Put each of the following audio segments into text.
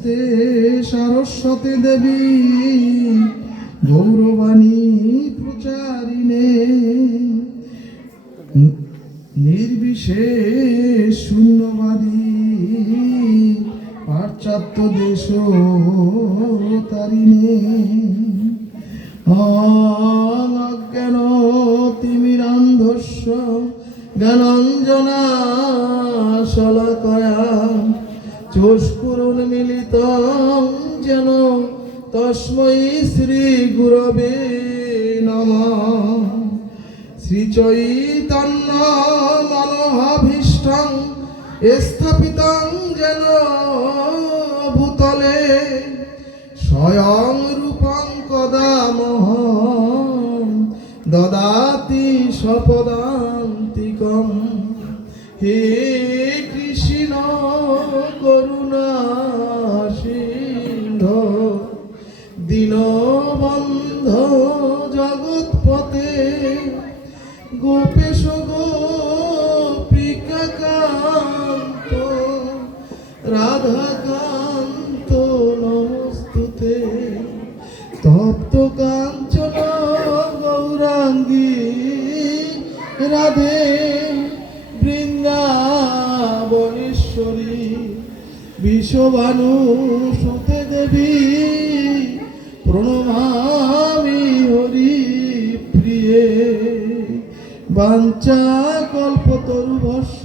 নমস্তে সরস্বতী দেবী গৌরবাণী প্রচারিণে নির্বিশেষ শূন্যবাদী পাশ্চাত্য দেশ তারিণে অজ্ঞান তিমিরান্ধস্য জ্ঞানাঞ্জনা শলাকয়া চক্ষুরুন্মিলিতং যেন তস্मै শ্রী গুরবে নমঃ। শ্রী চৈতন্য মনোভীষ্টং স্থাপিতং যেন ভূতলে স্বয়ং রূপং কদা মহ্যং দদাতি সপদান্তিকম। হে কৃষ্ণ করুণা সিন্ধু দীনবন্ধো জগৎপতে গোপেশ গোপিকাকান্ত রাধাকান্ত নমস্তুতে। তপ্ত কাঞ্চন গৌরাঙ্গী রাধে বৃন্দাবনেশ্বরী বিশ্বভানু সুতে দেবী প্রণমামি হরি প্রিয়ে। বাঞ্ছা কল্পতরুভস্য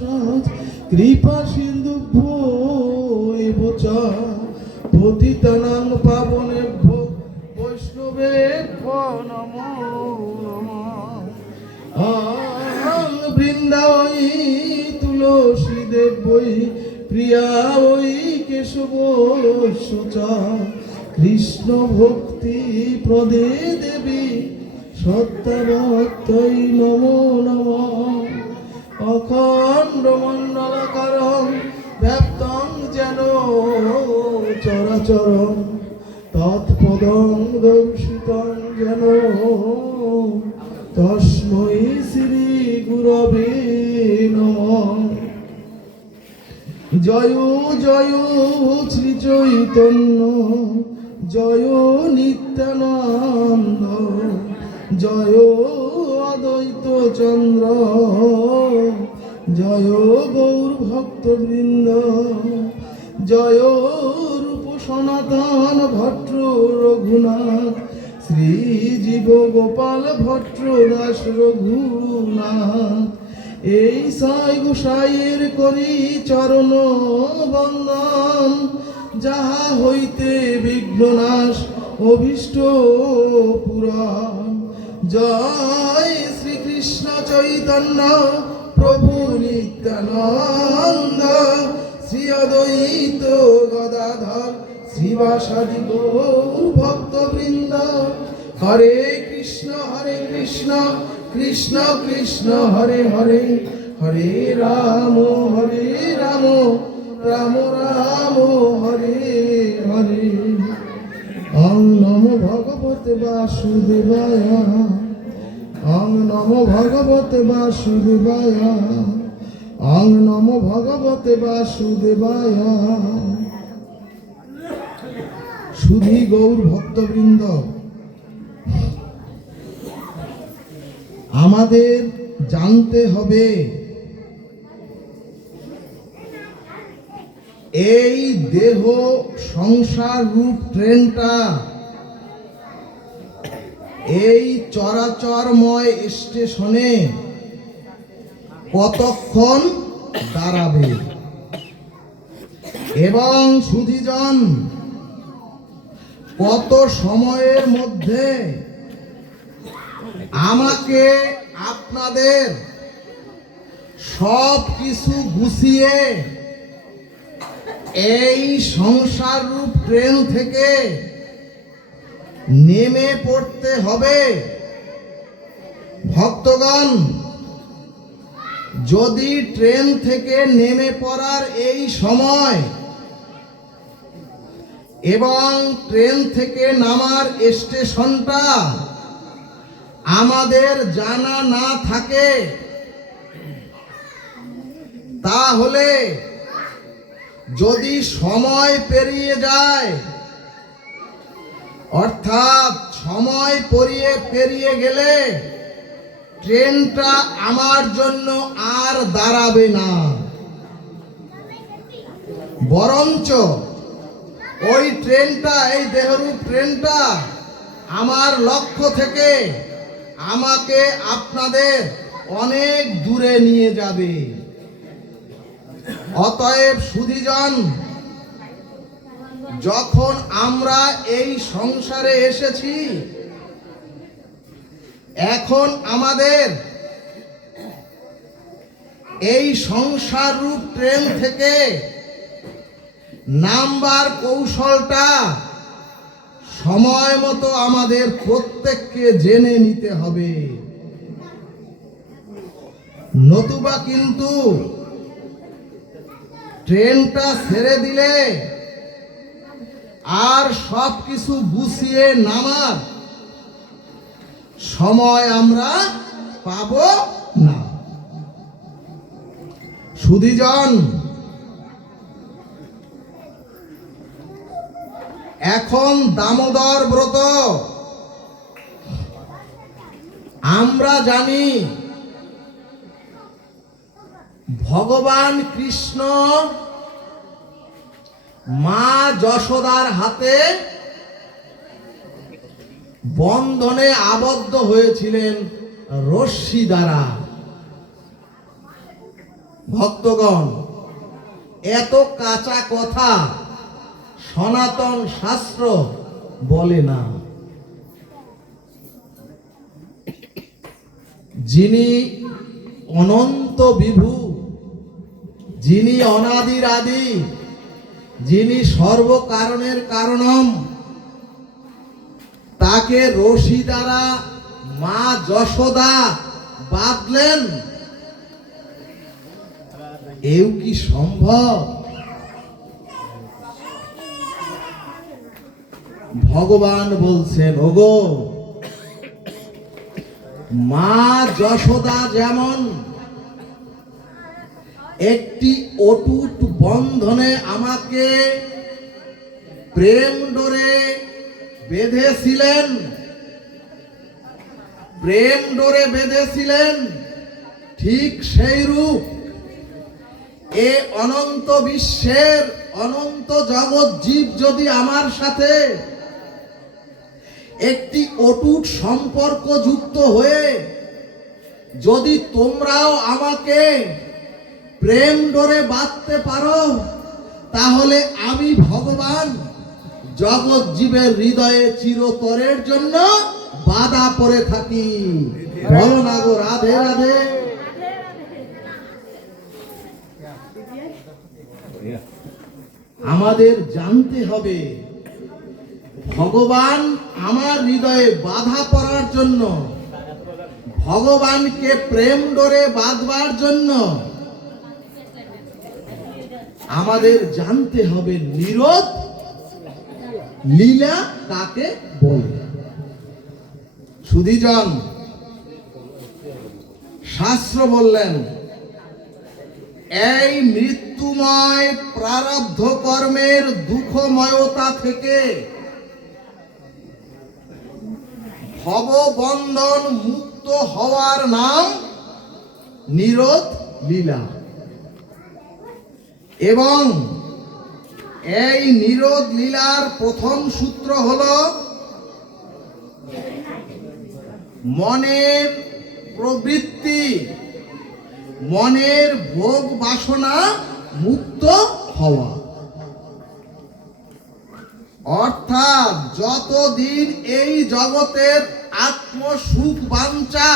কৃপা সিন্ধুভ্যো এব চ পতিতানাং পাবনেভ্যো বৈষ্ণবেভ্যো নমো নমঃ। বৃন্দাবনী তুলসী দেবী প্রিয়া ওই কেশব কৃষ্ণ ভক্তি প্রদে দেবী সত্যবত্তৈ নমো নমঃ। অখণ্ড মণ্ডলাকারং ব্যাপ্তং যেন চরাচরং তৎপদং দর্শিতং যেন তস্मै শ্রী গুরবে নমঃ। জয় জয় শ্রী চৈতন্য জয় নিত্যানন্দ জয় অদ্বৈত চন্দ্র জয় গৌর ভক্তবৃন্দ জয় রূপ সনাতন ভট্ট রঘুনাথ শ্রী জীব গোপাল ভট্ট দাস রঘুনাথ। এই সাই গোসাইয়ের করি চরণ বন্দন যাহা হইতে বিঘ্ননাশ অভীষ্ট পুরাণ। জয় শ্রীকৃষ্ণ চৈতন্য প্রভু নিত্যানন্দ শ্রী অদ্বৈত গদাধর শ্রীবাসাদি গৌর ভক্তবৃন্দ। হরে কৃষ্ণ কৃষ্ণ কৃষ্ণ হরে হরে হরে রাম রাম রাম হরে হরে। ওং নমো ভগবতে বাসুদেবায় ওং নমো ভগবতে বাসুদেবায় ওং নমো ভগবতে বাসুদেবায়। সুধী গৌর ভক্তবৃন্দ, আমাদের জানতে হবে এই দেহ সংসার রূপ ট্রেনটা এই চরাচরময় স্টেশনে কতক্ষণ দাঁড়াবে এবং সুধীজন কত সময়ের মধ্যে আমাকে আপনাদের সব কিছু গুছিয়ে এই সংসার রূপ ট্রেন থেকে নেমে পড়তে হবে। ভক্তগণ, যদি ট্রেন থেকে নেমে পড়ার এই সময় এবং ট্রেন থেকে নামার স্টেশনটা আমাদের জানা না থাকে তাহলে যদি সময় পেরিয়ে যায়, অর্থাৎ সময় পেরিয়ে গেলে ট্রেনটা আমার জন্য আর দাঁড়াবে না, বরঞ্চ ওই ট্রেনটা, এই দেহরূপ ট্রেনটা আমার লক্ষ্য থেকে আমাকে আপনাদের অনেক দূরে নিয়ে যাবে। অতএব সুধীজন, যখন আমরা এই সংসারে এসেছি, এখন আমাদের এই সংসার রূপ ট্রেন থেকে নামবার কৌশলটা সময় মতো আমাদের প্রত্যেককে জেনে নিতে হবে। নতুবা কিন্তু ট্রেনটা ছেড়ে দিলে আর সবকিছু গুছিয়ে নামার সময় আমরা পাব না। সুধীজন, এখন দামোদর ব্রত আমরা জানি ভগবান কৃষ্ণ মা যশোদার হাতে বন্ধনে আবদ্ধ হয়েছিলেন রশ্মি দ্বারা। ভক্তগণ, এত কাঁচা কথা সনাতন শাস্ত্র বলে না। যিনি অনন্ত বিভু, যিনি অনাদির আদি, যিনি সর্বকারণের কারণম, তাকে রশি দ্বারা মা যশোদা বাঁধলেন, এও কি সম্ভব? ভগবান বলছেন, ওগো মা যশোদা যেমন একটি অটুট বন্ধনে আমাকে প্রেম ডোরে বেঁধেছিলেন, ঠিক সেই রূপ এ অনন্ত বিশ্বের অনন্ত জগৎ জীব যদি আমার সাথে একটি অটুট সম্পর্ক যুক্ত হয়ে যদি তোমরাও আমাকে প্রেম ডোরে বাঁধতে পারো, তাহলে আমি ভগবান জগৎ জীবের হৃদয়ে চিরতরের জন্য বাধা পড়ে থাকি। বলো না গো, রাধে রাধে। আমাদের জানতে হবে, ভগবান আমার হৃদয়ে বাধা পড়ার জন্য, ভগবানকে প্রেম ডোরে বাঁধবার জন্য আমাদের জানতে হবে নিরোধ লীলা কাকে বলে। সুধীজন, শাস্ত্র বললেন, এই মৃত্যুময় প্রারব্ধ কর্মের দুঃখময়তা থেকে ভববন্ধন মুক্ত হওয়ার নাম নিরোধ লীলা। এবং এই নিরোধ লীলার প্রথম সূত্র হলো মনের প্রবৃত্তি, মনের ভোগ বাসনা মুক্ত হওয়া। অর্থাৎ যতদিন এই জগতের আত্মসুখ বাঞ্ছা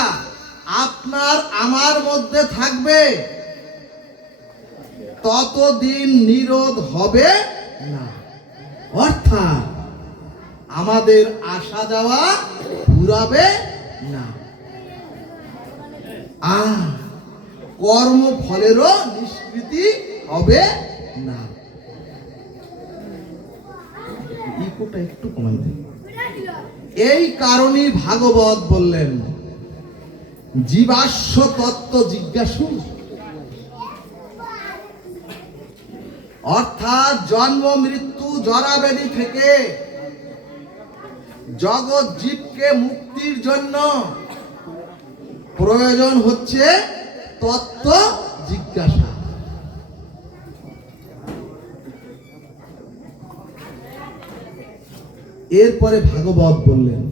আপনার আমার মধ্যে থাকবে, ততদিন নিরোধ হবে না। অর্থাৎ আমাদের আসা যাওয়া ফুরাবে না, আর কর্মফলেরও নিষ্কৃতি হবে না। একটু কমান। এই কারণে ভাগবত বললেন, জীবাশ্ম তত্ত্ব জিজ্ঞাসু। অর্থাৎ জন্ম মৃত্যু জরাবেদি থেকে জগৎ জীবকে মুক্তির জন্য প্রয়োজন হচ্ছে তত্ত্ব জিজ্ঞাসা। এরপরে ভাগবত বললেন,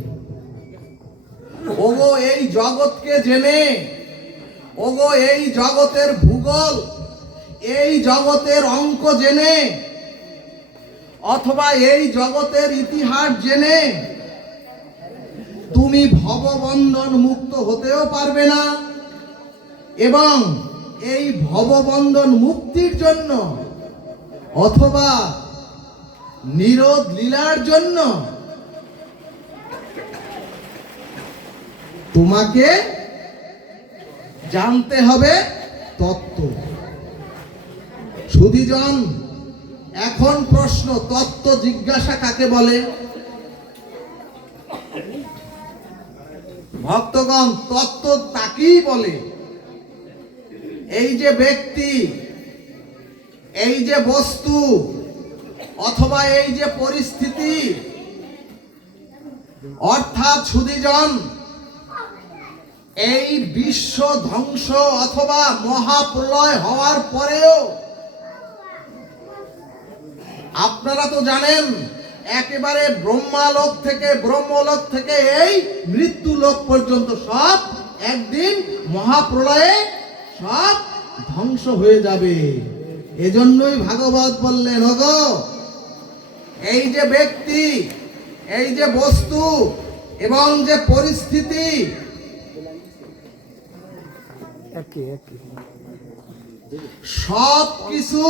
ওগো এই জগৎকে জেনে, ওগো এই জগতের ভূগোল, এই জগতের অঙ্ক জেনে অথবা এই জগতের ইতিহাস জেনে তুমি ভববন্ধন মুক্ত হতেও পারবে না, এবং এই ভববন্ধন মুক্তির জন্য অথবা নিরোধ লীলার জন্য তোমাকে জানতে হবে তত্ত্ব। সুধীজন, এখন প্রশ্ন, তত্ত্ব জিজ্ঞাসা কাকে বলে? ভক্তগণ, তত্ত্ব তাকেই বলে এই যে ব্যক্তি, এই যে বস্তু অথবা এই যে পরিস্থিতি, অর্থাৎ সুধীজন এই বিশ্ব ধ্বংস অথবা মহাপ্রলয় হওয়ার পরেও আপনারা তো জানেন একেবারে ব্রহ্মালোক থেকে এই মৃত্যু লোক পর্যন্ত সব একদিন মহাপ্রলয়ে সব ধ্বংস হয়ে যাবে। এজন্যই ভাগবত বললেন, ওগো এই যে ব্যক্তি, এই যে বস্তু এবং যে পরিস্থিতি, সব কিছু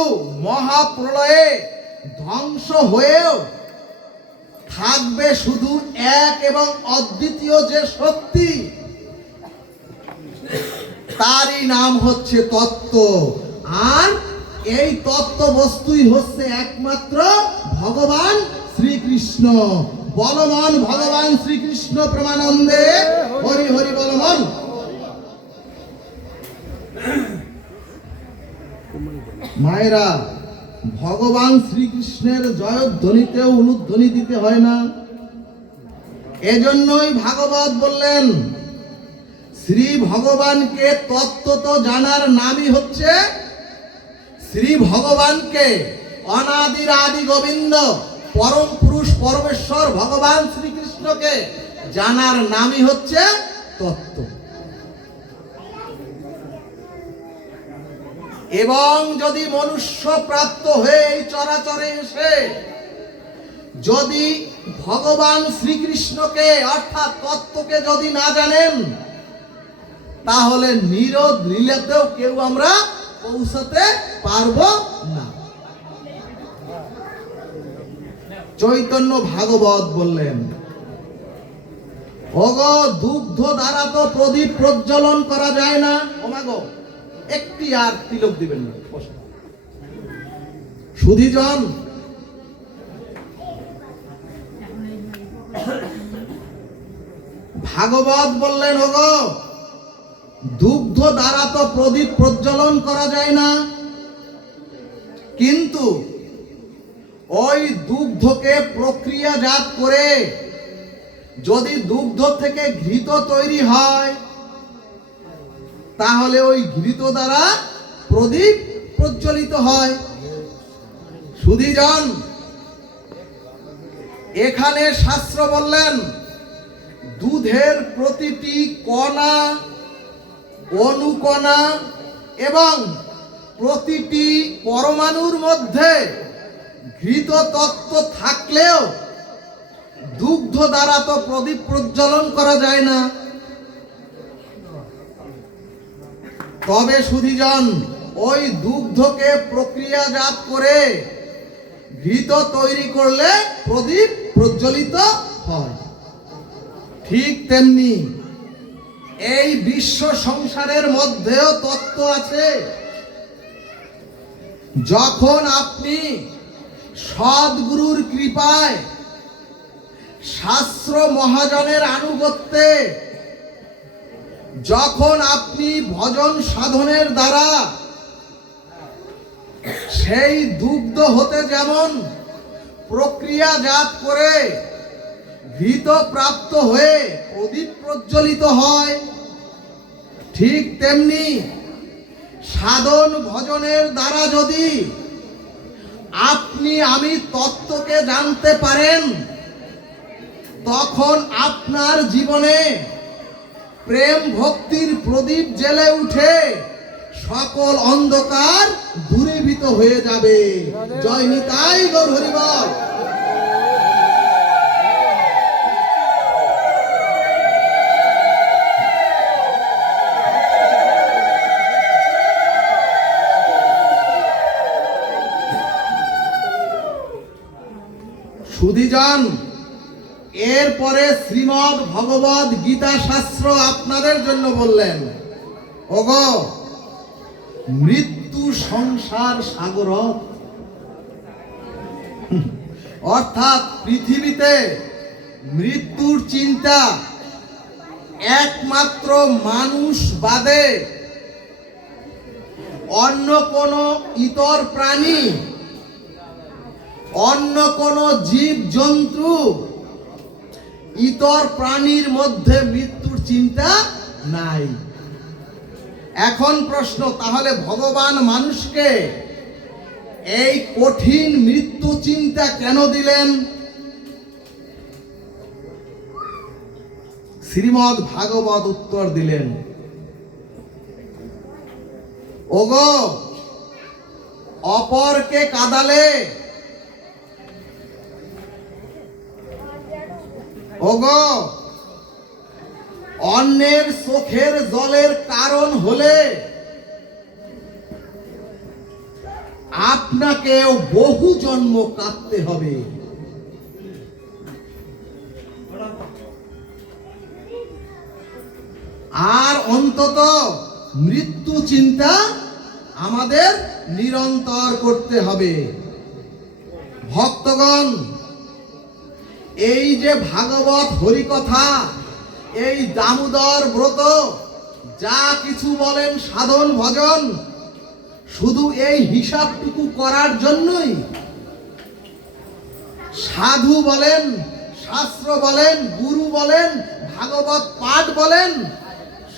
মহাপ্রলয়ে ধ্বংস হয়েও থাকবে শুধু এক এবং অদ্বিতীয় যে সত্যি, তারই নাম হচ্ছে তত্ত্ব। আর এই তত্ত্ব বস্তুই হচ্ছে একমাত্র ভগবান শ্রীকৃষ্ণ। বলমন ভগবান শ্রীকৃষ্ণ প্রেমানন্দে হরি হরি বলমন। মায়েরা, ভগবান শ্রীকৃষ্ণের জয়ধ্বনিতেও উলুধ্বনি দিতে হয় না। এজন্যই ভাগবত বললেন, শ্রী ভগবানকে তত্ত্বত জানার নামই হচ্ছে, শ্রী ভগবানকে অনাদির আদি গোবিন্দ পরম পুরুষ পরমেশ্বর ভগবান শ্রীকৃষ্ণকে জানার নামই হচ্ছে তত্ত্ব। এবং যদি মনুষ্য প্রাপ্ত হয়ে এই চরাচরে এসে যদি ভগবান শ্রীকৃষ্ণকে অর্থাৎ তত্ত্বকে যদি না জানেন, তাহলে নিরোধ লীলাতেও কেউ আমরা পৌঁছাতে পারবো না। চৈতন্য ভাগবত বললেন, ওগো দুগ্ধ দ্বারা তো প্রদীপ প্রজ্বলন করা যায় না। ওমাগো একটি আর তিলক দিবেন না। সুধীজন, ভাগবত বললেন, ওগো দুগ্ধ দ্বারা তো প্রদীপ প্রজ্বলন করা যায় না, কিন্তু ওই দুগ্ধকে প্রক্রিয়াজাত করে যদি দুগ্ধ থেকে ঘৃত তৈরি হয়, তাহলে ওই ঘৃত দ্বারা প্রদীপ প্রজ্বলিত হয়। সুধীজন, এখানে শাস্ত্র বললেন দুধের প্রতিটি কণা, অনুকণা এবং প্রতিটি পরমাণুর মধ্যে ঘৃত তত্ত্ব থাকলেও দুগ্ধ দ্বারা তো প্রদীপ প্রজ্বলন করা যায় না। তবে সুধীজন, ওই দুগ্ধকে প্রক্রিয়াজাত করে ঘৃত তৈরি করলে প্রদীপ প্রজ্বলিত হয়। ঠিক তেমনি এই বিশ্ব সংসারের মধ্যেও তত্ত্ব আছে। যখন আপনি সদ্গুরুর কৃপায় শাস্ত্র মহাজনের আনুগত্যে যখন আপনি ভজন সাধনের দ্বারা সেই দুগ্ধ হতে যেমন প্রক্রিয়াজাত করে ঘৃত প্রাপ্ত হয়ে প্রদীপ প্রজ্বলিত হয়, ঠিক তেমনি সাধন ভজনের দ্বারা যদি আপনি আমি তত্ত্বকে জানতে পারেন, তখন আপনার জীবনে প্রেম ভক্তির প্রদীপ জ্বেলে উঠে সকল অন্ধকার দূরীভূত হয়ে যাবে। জয় নিতাই গৌর হরি বল। সুধীজন, এরপরে শ্রীমদ্ ভগবদ গীতা শাস্ত্র আপনাদের জন্য বললেন, ওগো মৃত্যু সংসার সাগর, অর্থাৎ পৃথিবীতে মৃত্যুর চিন্তা একমাত্র মানুষ বাদে অন্য কোন ইতর প্রাণী, অন্য কোন জীব জন্তু, ইতর প্রাণীর মধ্যে মৃত্যুর চিন্তা নাই। এখন প্রশ্ন, তাহলে ভগবান মানুষকে এই কঠিন মৃত্যু চিন্তা কেন দিলেন? শ্রীমদ্ ভাগবত উত্তর দিলেন, ওগো অপরকে কাঁদালে, ওগো অন্যের চোখের জলের কারণ হলে আপনাকেও বহু জন্ম কাটতে হবে। আর অন্তত মৃত্যু চিন্তা আমাদের নিরন্তর করতে হবে। ভক্তগণ, এই যে ভাগবত হরিকথা, এই দামোদর ব্রত, যা কিছু বলেন সাধন ভজন, শুধু এই হিসাবটুকু করার জন্যই সাধু বলেন, শাস্ত্র বলেন, গুরু বলেন, ভাগবত পাঠ বলেন,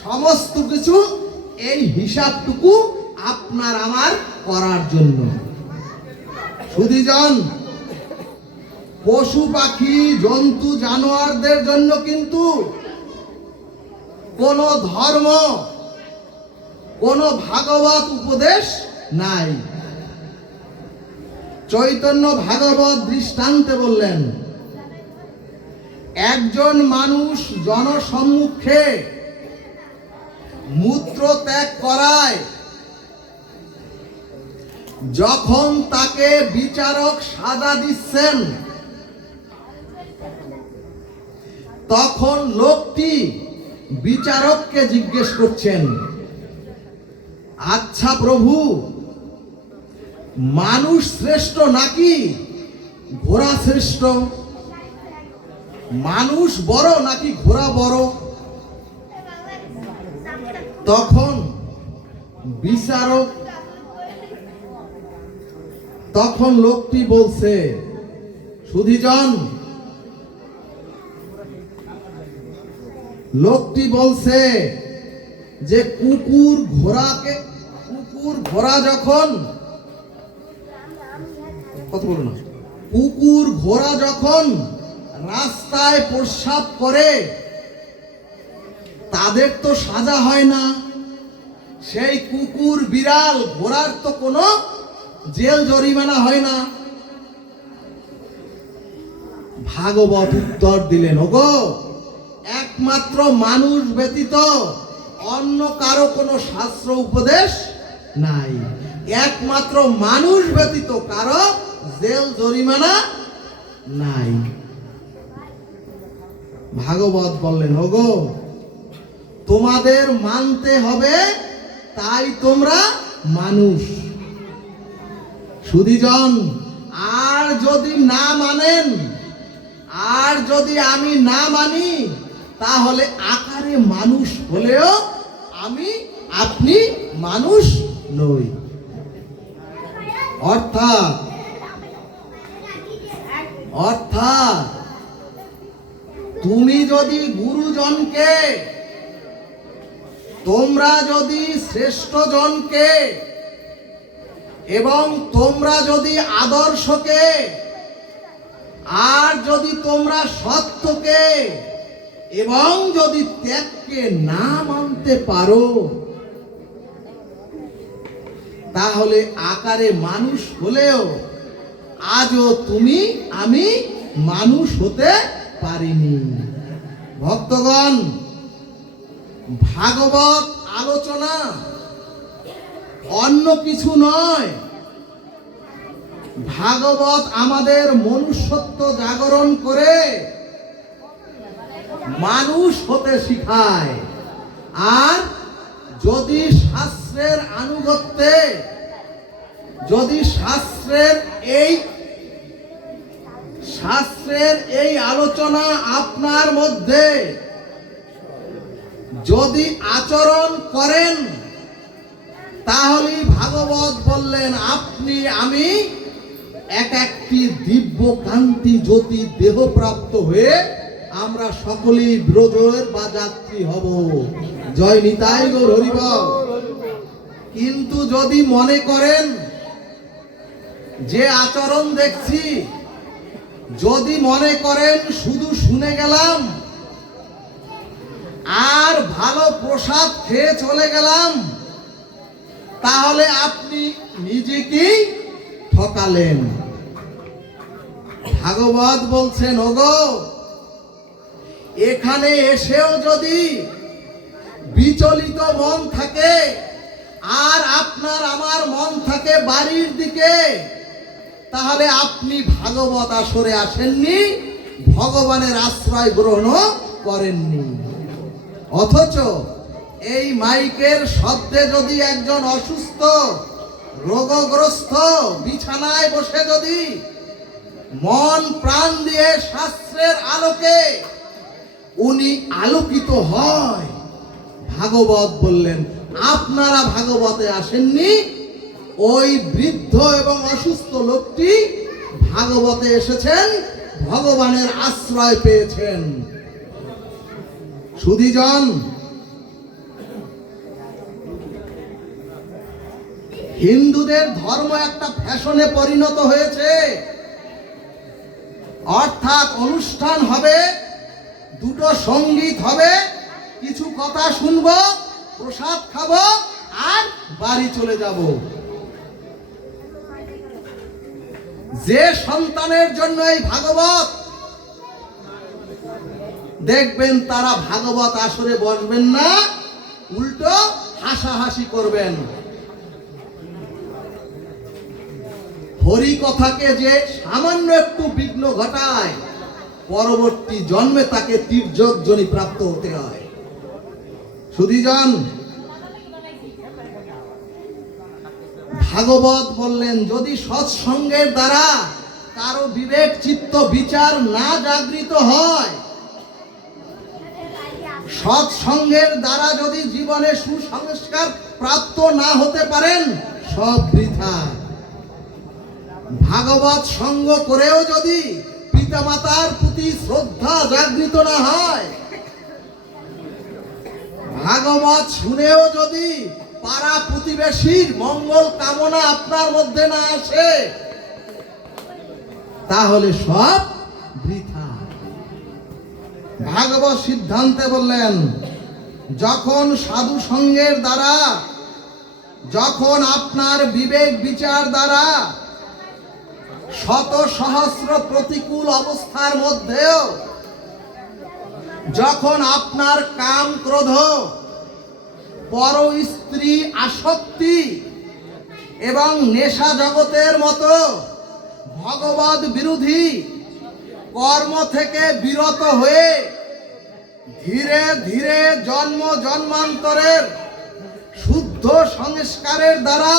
সমস্ত কিছু এই হিসাবটুকু আপনার আমার করার জন্য। সুধীজন, পশু পাখি জন্তু জানোয়ারদের জন্য কিন্তু কোন ধর্ম, কোন ভাগবত উপদেশ নাই। চৈতন্য ভাগবত দৃষ্টান্তে বললেন, একজন মানুষ জনসম্মুখে মূত্র ত্যাগ করায় যখন তাকে বিচারক সাজা দিচ্ছেন, তখন লোকটি বিচারককে জিজ্ঞেস করছেন, আচ্ছা প্রভু, মানুষ শ্রেষ্ঠ নাকি ঘোড়া শ্রেষ্ঠ? মানুষ বড় নাকি ঘোড়া বড়? তখন বিচারক, তখন লোকটি বলছে, সুধীজন, লোকটি বলছে যে কুকুর ঘোড়া যখন, কথা বলো না, কুকুর ঘোড়া যখন রাস্তায় প্রস্রাব করে তাদের তো সাজা হয় না, সেই কুকুর বিড়াল ঘোড়ার তো কোনো জেল জরিমানা হয় না। ভাগবত উত্তর দিলেন, ওগো একমাত্র মানুষ ব্যতীত অন্য কারো কোনো শাস্ত্র উপদেশ নাই, একমাত্র মানুষ ব্যতীত কারো জেল জরিমানা নাই। ভাগবত বললেন, ওগো তোমাদের মানতে হবে, তাই তোমরা মানুষ। সুধীজন, আর যদি না মানেন, আর যদি আমি না মানি, তাহলে আকারে মানুষ হলেও আমি আপনি মানুষ নই। অর্থাৎ অর্থাৎ তুমি যদি গুরুজনকে, তোমরা যদি শ্রেষ্ঠ জনকে এবং তোমরা যদি আদর্শকে আর যদি তোমরা সত্যকে এবং যদি ত্যাগকে না মানতে পারো, তাহলে আকারে মানুষ হলেও আজও তুমি আমি মানুষ হতে পারিনি। ভক্তগণ, ভাগবত আলোচনা অন্য কিছু নয়। ভাগবত আমাদের মনুষ্যত্ব জাগরণ করে মানুষ হতে শিখায়। আর যদি শাস্ত্রের আনুগত্যে, যদি শাস্ত্রের এই আলোচনা আপনার মধ্যে যদি আচরণ করেন, তাহলেই ভাগবত বললেন আপনি আমি এক একটি দিব্য কান্তি জ্যোতি দেহ প্রাপ্ত হয়ে আমরা সকলেই ব্রজের বা যাত্রী হব। জয় নিতাই গৌর হরি বল। কিন্তু যদি মনে করেন যে আচরণ দেখছি, যদি মনে করেন শুধু শুনে গেলাম আর ভালো প্রসাদ খেয়ে চলে গেলাম, তাহলে আপনি নিজেকেই ঠকালেন। ভাগবত বলছেন, ওগো, এখানে এসেও যদি বিচলিত মন থাকে আর আপনার আমার মন থাকে বাড়ির দিকে, তাহলে আপনি ভাগবত আসরে আসেননি, ভগবানের আশ্রয় গ্রহণ করেননি। অথচ এই মাইকের শব্দে যদি একজন অসুস্থ রোগগ্রস্ত বিছানায় বসে যদি মন প্রাণ দিয়ে শাস্ত্রের আলোকে উনি আলোকিত হয়, ভাগবত বললেন আপনারা ভাগবতে আসেননি, ওই বৃদ্ধ এবং অসুস্থ লোকটি ভাগবতে এসেছেন, ভগবানের আশ্রয় পেয়েছেন। সুধীজন, হিন্দুদের ধর্ম একটা ফ্যাশনে পরিণত হয়েছে। অর্থাৎ অনুষ্ঠান হবে, দুটো সঙ্গীত হবে, কিছু কথা শুনবো, প্রসাদ খাবো আর বাড়ি চলে যাব। যে সন্তানের জন্য এই ভাগবত, দেখবেন তারা ভাগবত আসরে বসবেন না, উল্টো হাসাহাসি করবেন। হরি কথাকে যে সামান্য একটু বিঘ্ন ঘটায়, পরবর্তী জন্মে তাকে তীর্যক প্রাপ্ত হতে হয়। সুধীজন, ভাগবত বললেন যদি সৎসঙ্গের দ্বারা কারো বিবেক চিত্ত বিচার না জাগৃত হয়, সৎসঙ্গের দ্বারা যদি জীবনে সুসংস্কার প্রাপ্ত না হতে পারেন, সব বৃথা। ভাগবত সঙ্গ করেও যদি পিতামাতার প্রতি শ্রদ্ধা জাগৃত না হয়, ভাগবত শুনেও যদি পাড়া প্রতিবেশীর মঙ্গল কামনা আপনার মধ্যে না আসে, তাহলে সব বৃথা। ভাগবত সিদ্ধান্তে বললেন যখন সাধু সঙ্গের দ্বারা, যখন আপনার বিবেক বিচার দ্বারা শত সহস্র প্রতিকূল অবস্থার মধ্যেও যখন আপনার কাম ক্রোধ, পর স্ত্রী আসক্তি এবং নেশা জগতের মতো ভগবত বিরোধী কর্ম থেকে বিরত হয়ে ধীরে ধীরে জন্ম জন্মান্তরের শুদ্ধ সংস্কারের দ্বারা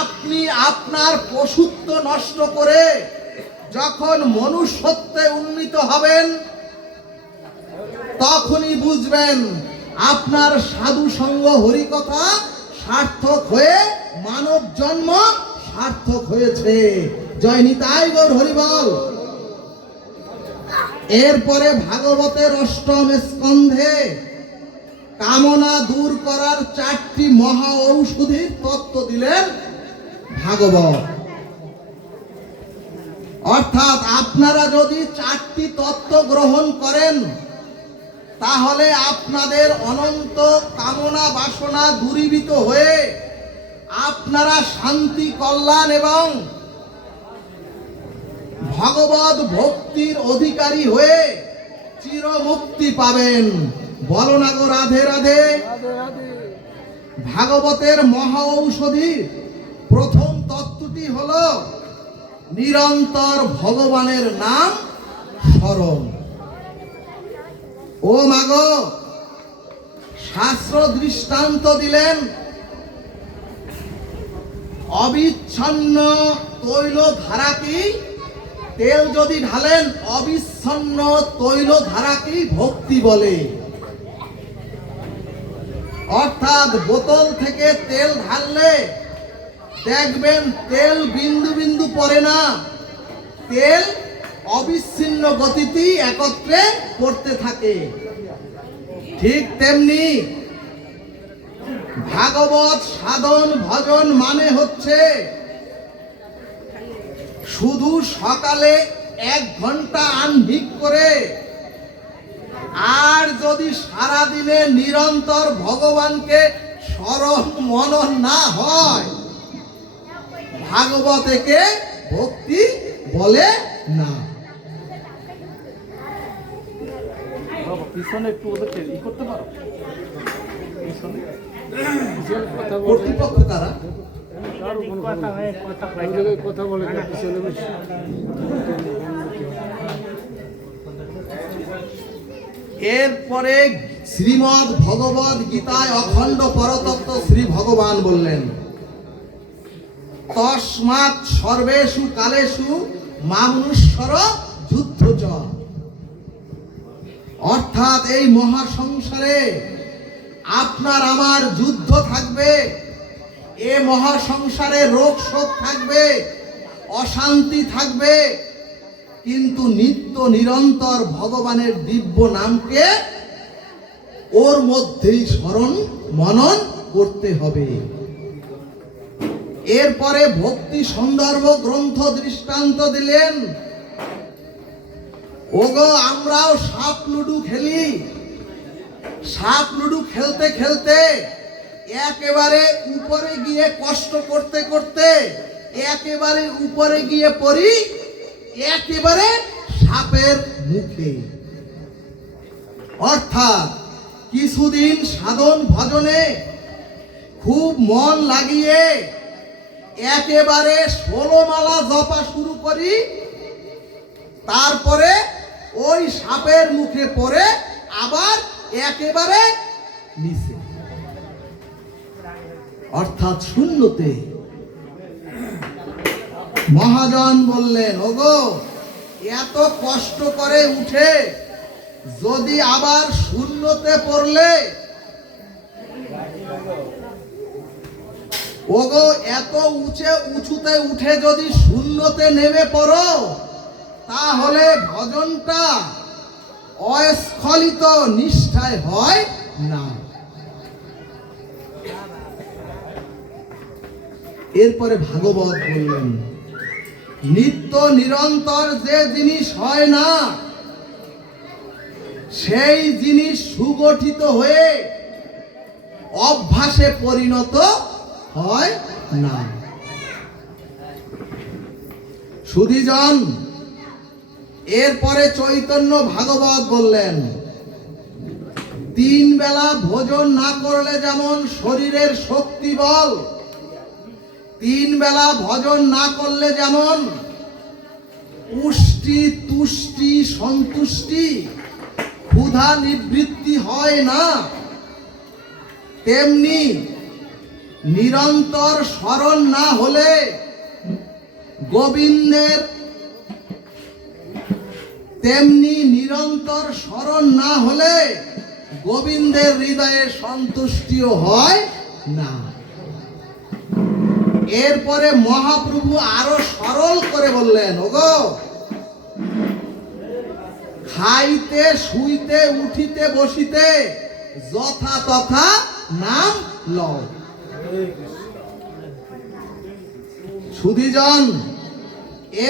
আপনি আপনার পশুত্ব নষ্ট করে যখন মনুষ্যত্বে উন্নীত হবেন, তখনই বুঝবেন আপনার সাধু সঙ্গ হরিকথা সার্থক হয়ে মানব জন্ম সার্থক হয়েছে। জয় নিতাই গৌর হরিবল। এরপরে ভাগবতের অষ্টম স্কন্ধে কামনা দূর করার 4টি মহা ঔষধির তত্ত্ব দিলেন ভাগবত। অর্থাৎ আপনারা যদি 4টি তত্ত্ব গ্রহণ করেন তাহলে আপনাদের অনন্ত কামনা বাসনা দূরীভূত হয়ে আপনারা শান্তি, কল্যাণ এবং ভগবত ভক্তির অধিকারী হয়ে চিরমুক্তি পাবেন। বলো না গো রাধে রাধে। ভাগবতের মহা ঔষধি প্রথম তত্ত্বটি হলো নিরন্তর ভগবানের নাম স্মরণ। ও মাগো, শাস্ত্র দৃষ্টান্ত দিলেন অবিচ্ছন্ন তৈল ধারাকে, তেল যদি ঢালেন অবিচ্ছন্ন তৈল ধারাকে ভক্তি বলে। অর্থাৎ বোতল থেকে তেল ঢাললে দেখবেন তেল বিন্দু বিন্দু পড়ে না, তেল অবিচ্ছিন্ন গতিতে একত্রে পড়তে থাকে। ঠিক তেমনি ভাগবত সাধন ভজন মানে হচ্ছে শুধু সকালে 1 ঘন্টা আহ্নিক করে, আর যদি সারা দিনে নিরন্তর ভগবানকে স্মরণ মনন না হয়, ভাগবতকে ভক্তি বলে না। পিছনে একটু ওদেরকে ই করতে পারো। কর্তৃপক্ষ কারা? কথা বলে এরপরে শ্রীমদ্ ভগবদ গীতায় অখণ্ড পরতত্ত্ব শ্রী ভগবান বললেন, তস্মাৎ সর্বেষু কালেষু মামনুষ্যর যুদ্ধ। অর্থাৎ এই মহা সংসারে আপনার আমার যুদ্ধ থাকবে, এ মহা সংসারে রোগ শোক থাকবে, অশান্তি থাকবে, কিন্তু নিত্য নিরন্তর ভগবানের দিব্য নামকে ওর মধ্যেই স্মরণ মনন করতে হবে। এরপরে ভক্তি সন্দর্ভ গ্রন্থ দৃষ্টান্ত দিলেন। ওগো, আমরাও সাপ লুডু খেলি, সাপ লুডু খেলতে খেলতে একেবারে উপরে গিয়ে কষ্ট করতে করতে একেবারে উপরে গিয়ে পড়ি একেবারে সাপের মুখে। অর্থাৎ কিছুদিন সাধন ভজনে খুব মন লাগিয়ে একেবারে 16 মালা জপা শুরু করি, তারপরে ওই সাপের মুখে পড়ে আবার একেবারে নিচে, অর্থাৎ শূন্যতে। মহাজন বললেন, ওগো, এত কষ্ট করে উঠে যদি আবার শূন্যতে পড়লে, ওগো, এত উঁচুতে উঠে যদি শূন্যতে নেমে পড়ো, তাহলে ভজনটা অস্খলিত নিষ্ঠায় হয় না। এরপরে ভাগবত বললেন, নিত্য নিরন্তর যে জিনিস হয় না, সেই জিনিস সুগঠিত হয়ে অভ্যাসে পরিণত হয় না। সুধীজন, এরপরে চৈতন্য ভাগবত বললেন, 3 বেলা ভোজন না করলে যেমন শরীরের শক্তি বল, 3 বেলা ভজন না করলে যেমন পুষ্টি তুষ্টি সন্তুষ্টি ক্ষুধা নিবৃত্তি হয় না, তেমনি নিরন্তর স্মরণ না হলে গোবিন্দের হৃদয়ে সন্তুষ্টিও হয় না। এরপরে মহাপ্রভু আরো সরল করে বললেন, ওগো খাইতে শুইতে উঠিতে বসিতে যথা তথা নাম লও। সুধীজন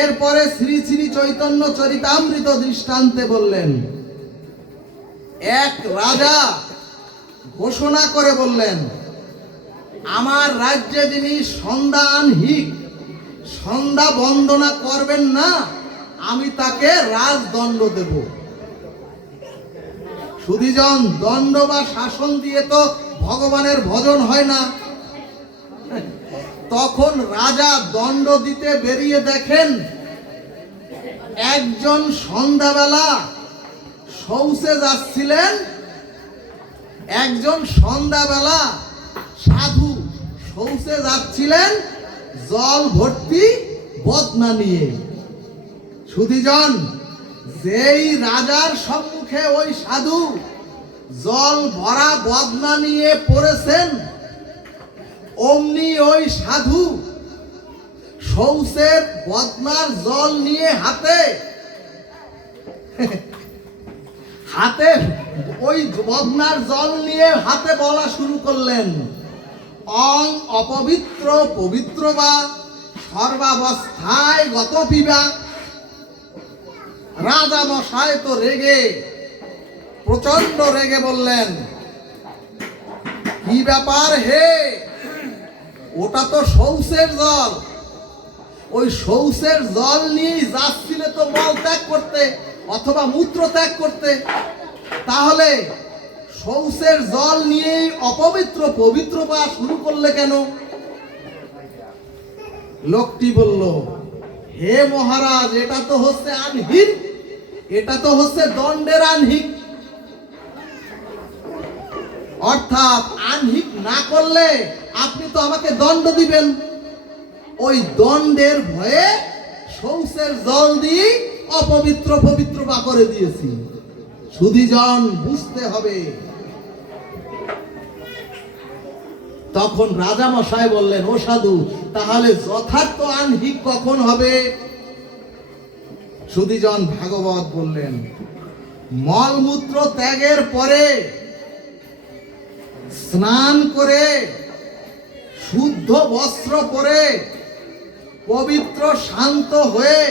এরপরে শ্রী শ্রী চৈতন্য চরিতামৃত দৃষ্টান্তে বললেন, এক রাজা ঘোষণা করে বললেন, আমার রাজ্যে যিনি সন্ধ্যা আহ্নিক সন্ধ্যা বন্দনা করবেন না, আমি তাকে রাজদণ্ড দেব। সুধীজন, দণ্ড বা শাসন দিয়ে তো ভগবানের ভজন হয় না। তখন রাজা দণ্ড দিতে বেরিয়ে দেখেন একজন সন্ধ্যাবেলা শৌচে যাচ্ছিলেন, একজন সন্ধ্যাবেলা সাধু শৌচে যাচ্ছিলেন জল ভর্তি বদনা নিয়ে। সুধীজন, যেই রাজার সম্মুখে ওই সাধু জল ভরা বদনা নিয়ে পড়েছেন, অমনি ওই সাধু শৌচের বদনার জল নিয়ে হাতে ওই বদনার জল নিয়ে হাতে বলা শুরু করলেন, অং অপবিত্র পবিত্র বা সর্বাবস্থায় গত পিবা। রাজা মশাই তো রেগে, প্রচন্ড রেগে বললেন, কি ব্যাপার হে, ওটা তো শৌচের জল, ওই শৌচের জল নিয়ে যাচ্ছিলে তো মল ত্যাগ করতে অথবা মূত্র ত্যাগ করতে, তাহলে শৌচের জল নিয়েই অপবিত্র পবিত্র বা শুরু করলে কেন? লোকটি বলল, হে মহারাজ, এটা তো হচ্ছে আনহিক, এটা তো হচ্ছে দণ্ডের আনহিক। অর্থাৎ আনহিক না করলে আপনি তো আমাকে দণ্ড দিবেন, ওই দণ্ডের ভয়ে শৌচের জল দিয়ে অপবিত্র পবিত্র বা করে দিয়েছি। সুধীজন, বুঝতে হবে। তখন রাজা মশাই বললেন, ও সাধু, তাহলে যথার্থ আনহিক কখন হবে? সুধীজন ভাগবত বললেন, মলমূত্র ত্যাগের পরে স্নান করে শুদ্ধ বস্ত্র পরে পবিত্র শান্ত হয়ে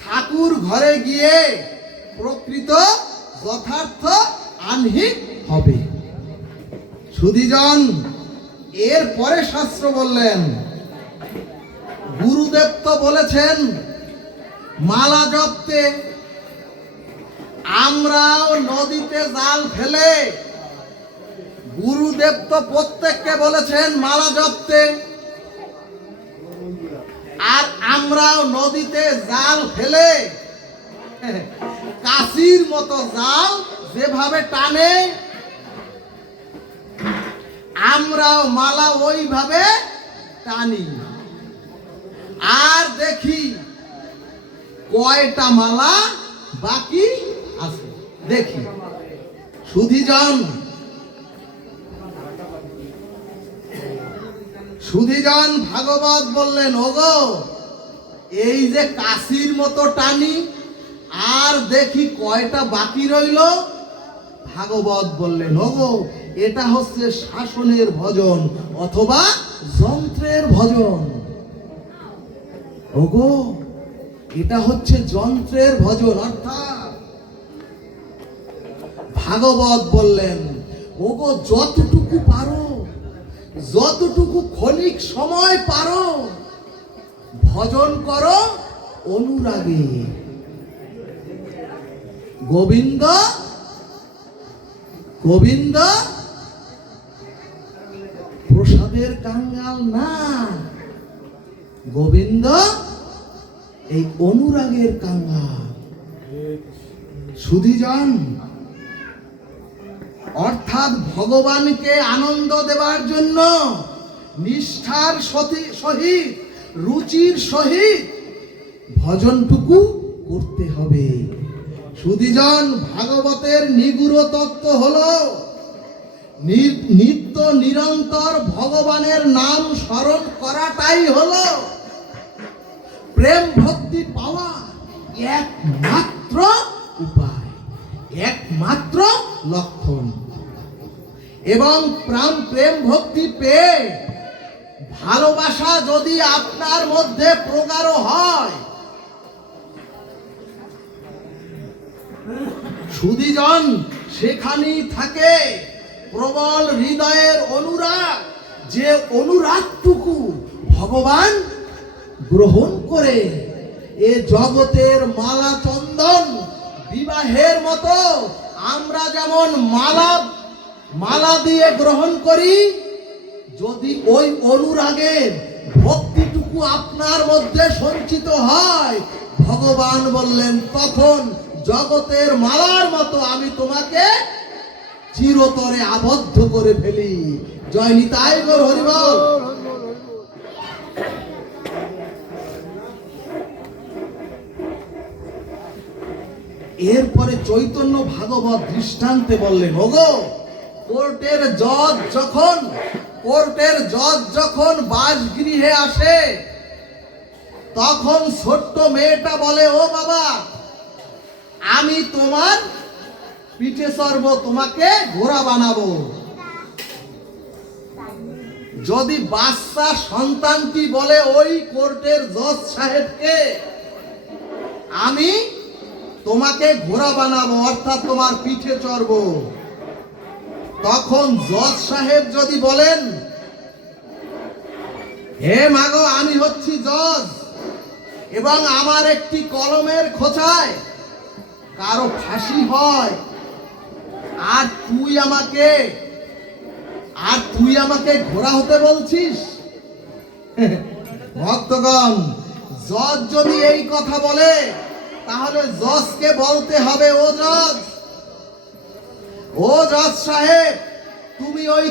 ঠাকুর ঘরে গিয়ে প্রকৃত যথার্থ আহ্নিক হবে। সুধীজন, এর পরে শাস্ত্র বললেন, গুরুদেব তো বলেছেন মালা জপতে, আমরাও নদীতে জাল ফেলে গুরুদেব তো প্রত্যেককে বলেছেন মালা জপতে, আর আমরাও নদীতে জাল ফেলে কাশির মতো জাল যেভাবে টানে, আমরাও মালা ওইভাবে টানি, আর দেখি কয়টা মালা বাকি আছে দেখি। সুধীজন, সুধীজন ভাগবত বললেন, ওগো এই যে কাশির মতো টানি আর দেখি কয়টা বাকি রইল। ভাগবত বললেন, ওগো এটা হচ্ছে শাসনের ভজন অথবা যন্ত্রের ভজন। ওগো এটা হচ্ছে যন্ত্রের ভজন। অর্থাৎ ভাগবত বললেন, ওগো যতটুকু পারো, যতটুকু ক্ষণিক সময় পারো ভজন করো অনুরাগে। গোবিন্দ গোবিন্দ প্রসাদের কাঙ্গাল না, গোবিন্দ এই অনুরাগের কাঙ্গাল। সুধীজন, অর্থাৎ ভগবানকে আনন্দ দেওয়ার জন্য নিষ্ঠার সহিত রুচির সহিত ভজনটুকু করতে হবে। সুধীজন, ভাগবতের নিগূঢ় তত্ত্ব হলো নিত্য নিরন্তর ভগবানের নাম স্মরণ করাটাই হলো প্রেম ভক্তি পাওয়া একমাত্র উপায়, একমাত্র লক্ষণ। এবং প্রেম ভক্তি পেয়ে ভালোবাসা যদি আপনার মধ্যে প্রগাঢ় হয়, সুধীজন সেখানেই থাকে প্রবল হৃদয়ের অনুরাগ, যে অনুরাগটুকু ভগবান গ্রহণ করে এ জগতের মালা চন্দন বিবাহের মতো আমরা যেমন মালা দিয়ে গ্রহণ করি, যদি ওই অনুরাগের ভক্তিটুকু আপনার মধ্যে সঞ্চিত হয়, ভগবান বললেন তখন জগতের মালার মতো আমি তোমাকে চিরতরে আবদ্ধ করে ফেলি। জয় নিতাই গৌর হরিবল। এরপরে চৈতন্য ভাগবত দৃষ্টান্তে বললেন, ওগো কোর্টের জজ যখন বাসগৃহে আসে, তখন ছোট্ট মেয়েটা বলে, ও বাবা আমি তোমার পিঠে চড়ব, তোমাকে ঘোড়া বানাবো। যদি বাচ্চা সন্তানটি বলে ওই কোর্টের জজ সাহেবকে, আমি তোমাকে ঘোড়া বানাবো অর্থাৎ তোমার পিঠে চড়ব, তখন জজ সাহেব যদি বলেন, হে মাগো আমি হচ্ছি জজ এবং আমার একটি কলমের খোঁচায় কারো ফাঁসি হয়, আর তুই আমাকে ঘোড়া হতে বলছিস? ভক্তগণ, জজ যদি এই কথা বলে, তাহলে জজকে বলতে হবে, ও জজ সাহেব তুমি ওই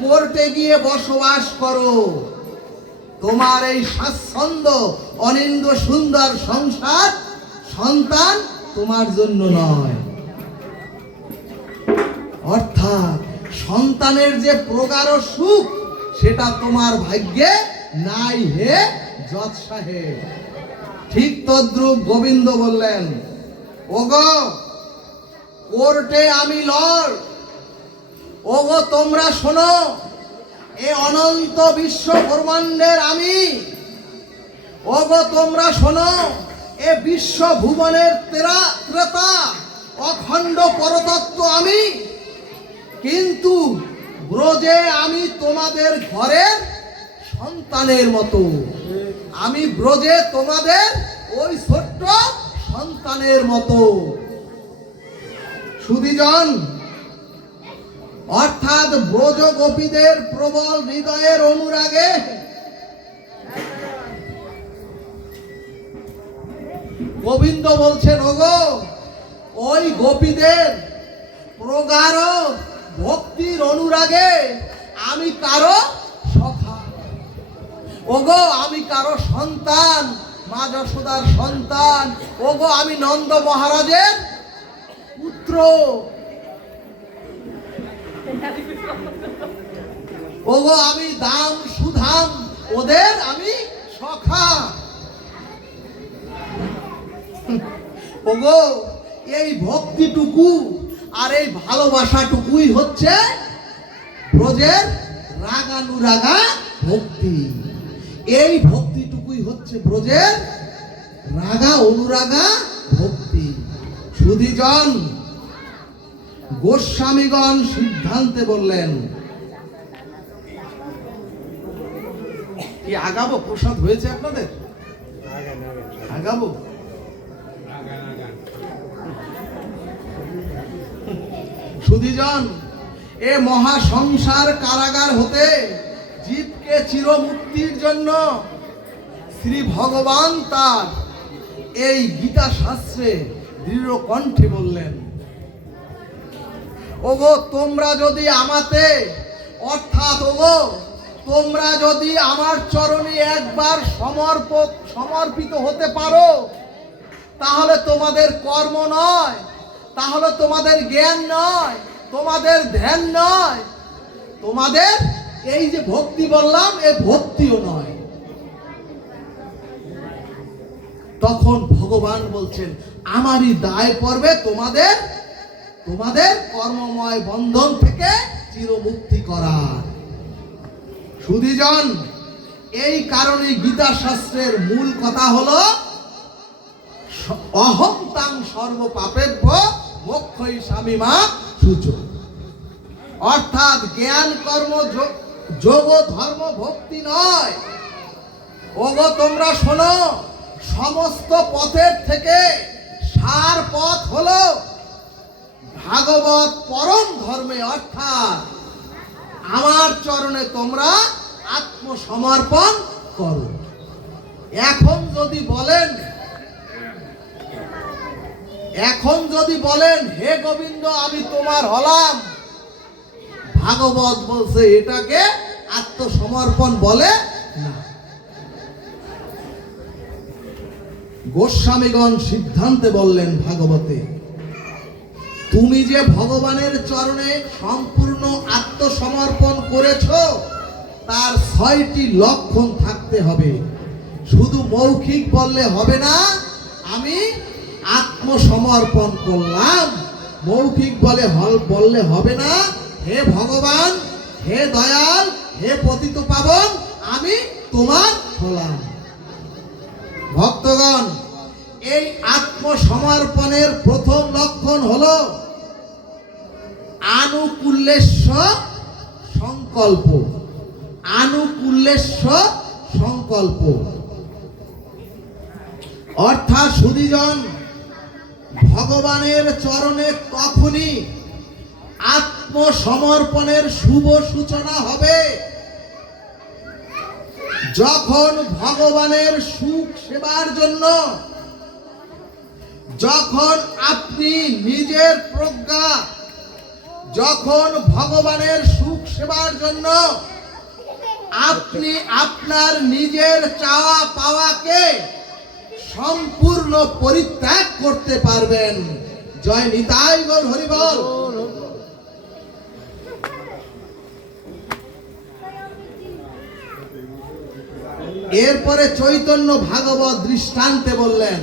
কোর্টে গিয়ে বসবাস করো, তোমার এই স্বাচ্ছন্দ্য অনিন্দ সুন্দর সংসার সন্তান তোমার জন্য নয়। অর্থাৎ সন্তানের যে প্রগাঢ় সুখ সেটা তোমার ভাগ্যে নাই হে জজ সাহেব। ঠিক তদ্রূপ গোবিন্দ বললেন, ওগো কোর্টে আমি লর্ড, ওগো তোমরা শোনো, এ অনন্ত বিশ্ব ব্রহ্মাণ্ডের আমি, ওগো তোমরা শোনো, এ বিশ্ব ভুবনের ত্রেতা অখণ্ড পরতত্ত্ব আমি, কিন্তু ব্রজে আমি তোমাদের ঘরের সন্তানের মতো, আমি ব্রজে তোমাদের ওই ছোট্ট সন্তানের মতো। সুধীজন, অর্থাৎ ব্রজ গোপীদের প্রবল হৃদয়ের অনুরাগে গোবিন্দ বলছেন, ওগো ওই গোপীদের প্রগাঢ় ভক্তির অনুরাগে আমি কারো সখা, ওগো আমি কারো সন্তান, মা যশোদার সন্তান, ওগো আমি নন্দ মহারাজের পুত্র, ওগো আমি দাম সুধাম, ওদের আমি সখা। ওগো এই ভক্তিটুকু আর এই ভালোবাসাটুকুই হচ্ছে ব্রজের রাগানুরাগা ভক্তি। এই ভক্তিটুকুই হচ্ছে ব্রজের রাগা অনুরাগা ভক্তি। সুধীজন, গোস্বামীগণ সিদ্ধান্তে বললেন, কি আগাবো? প্রসাদ হয়েছে আপনাদের? আগাবো? সুধীজন, এ মহা সংসার কারাগার হতে জীবকে চিরমুক্তির জন্য শ্রী ভগবান তার এই গীতা শাস্ত্রে দৃঢ় কণ্ঠে বললেন, ওগো তোমরা যদি আমাতে, অর্থাৎ ওগো তোমরা যদি আমার চরণে একবার সমর্পিত হতে পারো, তাহলে তোমাদের কর্ম নয়, তাহলে তোমাদের জ্ঞান নয়, তোমাদের ধ্যান নয়, তোমাদের এই যে ভক্তি বললাম এ ভক্তিও নয়। তখন ভগবান বলছেন আমারই দায় পড়বে তোমাদের তোমাদের কর্মময় বন্ধন থেকে চিরমুক্তি করার। সুধীজন, এই কারণে গীতা শাস্ত্রের মূল কথা হলো অহং তাং সর্ব পাপেভ্য মোক্ষই স্বামীমা শুচো। অর্থাৎ জ্ঞান কর্ম যোগ ধর্ম ভক্তি নয়। ওগো তোমরা শোনো, সমস্ত পথের থেকে সার পথ হলো ভাগবত পরম ধর্মে, অর্থাৎ আমার চরণে তোমরা আত্মসমর্পণ করো। এখন যদি বলেন হে গোবিন্দ আমি তোমার হলাম, ভাগবত বলছে এটাকে আত্মসমর্পণ বলে না। গোস্বামীগণ সিদ্ধান্তে বললেন ভাগবতে, তুমি যে ভগবানের চরণে সম্পূর্ণ আত্মসমর্পণ করেছো তার 6টি লক্ষণ থাকতে হবে। শুধু মৌখিক বললে হবে না আমি আত্মসমর্পণ করলাম, মৌখিক বললে হবে না হে ভগবান, হে দয়াল, হে পতিত পাবন আমি তোমার হলাম। ভক্তগণ, এই আত্মসমর্পণের প্রথম লক্ষণ হলো আনুকূল্যেশ্ব সংকল্প। আনুকূল্যেশ্ব সংকল্প অর্থাৎ সুধীজন, ভগবানের চরণে তখনই আত্মসমর্পণের শুভ সূচনা হবে যখন ভগবানের সুখ সেবার জন্য, যখন আপনি নিজের প্রজ্ঞা, যখন ভগবানের সুখ সেবার জন্য আপনি আপনার নিজের চাওয়া পাওয়াকে সম্পূর্ণ পরিত্যাগ করতে পারবেন। জয় নিতাই গৌর হরি বল। এরপরে চৈতন্য ভাগবত দৃষ্টান্তে বললেন,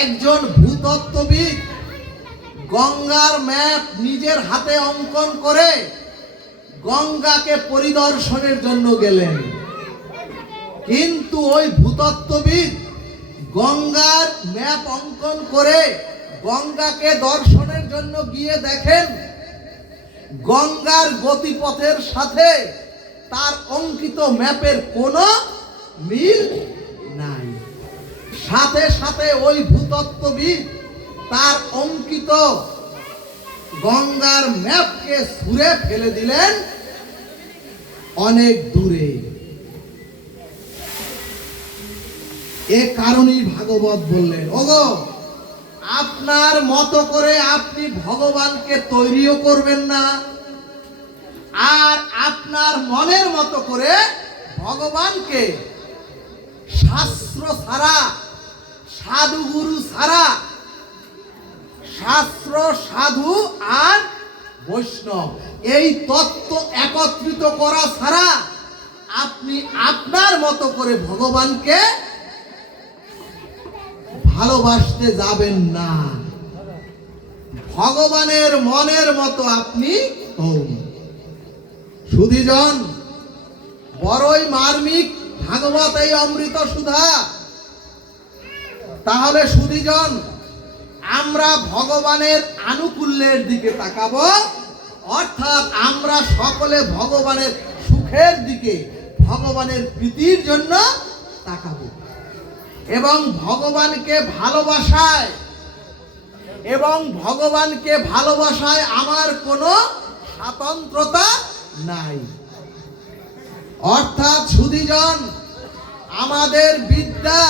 একজন ভূতত্ত্ববিদ গঙ্গার ম্যাপ নিজের হাতে অঙ্কন করে গঙ্গাকে পরিদর্শনের জন্য গেলেন। কিন্তু ওই ভূতত্ত্ববিদ গঙ্গার ম্যাপ অঙ্কন করে গঙ্গাকে দর্শনের জন্য গিয়ে দেখেন গঙ্গার গতিপথের সাথে তার অঙ্কিত ম্যাপের কোনো মিল নাই। সাথে সাথে ওই ভূতত্ত্ববিদ তার অঙ্কিত গঙ্গার ম্যাপকে ছুঁড়ে ফেলে দিলেন অনেক দূরে। এ কারণেই ভাগবত বললেন, ওগো আপনার মতো করে আপনি ভগবানকে তৈরিও করবেন না, আর আপনার মনের মতো করে ভগবানকে শাস্ত্র ছাড়া, সাধুগুরু ছাড়া, শাস্ত্র সাধু আর বৈষ্ণব এই তত্ত্ব একত্রিত করা ছাড়া আপনি আপনার মতো করে ভগবানকে ভালোবাসতে যাবেন না। ভগবানের মনের মতো আপনি হন। সুধীজন, বড়ই মার্মিক ভাগবত এই অমৃত সুধা। তাহলে সুধীজন, আমরা ভগবানের আনুকূল্যের দিকে তাকাবো, অর্থাৎ আমরা সকলে ভগবানের সুখের দিকে, ভগবানের প্রীতির জন্য তাকাবো। এবং ভগবানকে ভালোবাসায় আমার কোনো স্বাতন্ত্রতা নাই। অর্থাৎ সুধীজন, আমাদের বিদ্যা,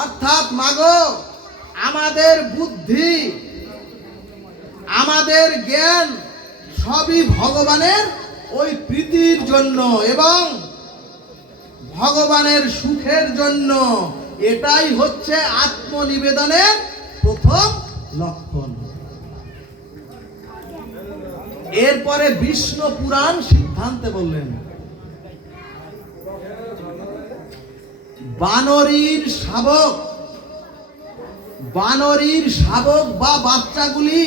অর্থাৎ মাগো আমাদের বুদ্ধি, আমাদের জ্ঞান সবই ভগবানের ওই প্রীতির জন্য এবং ভগবানের সুখের জন্য। এটাই হচ্ছে আত্মনিবেদনের প্রথম লক্ষণ। এরপরে বিষ্ণু পুরাণ সিদ্ধান্তে বললেন, বানরীর শাবক বা বাচ্চাগুলি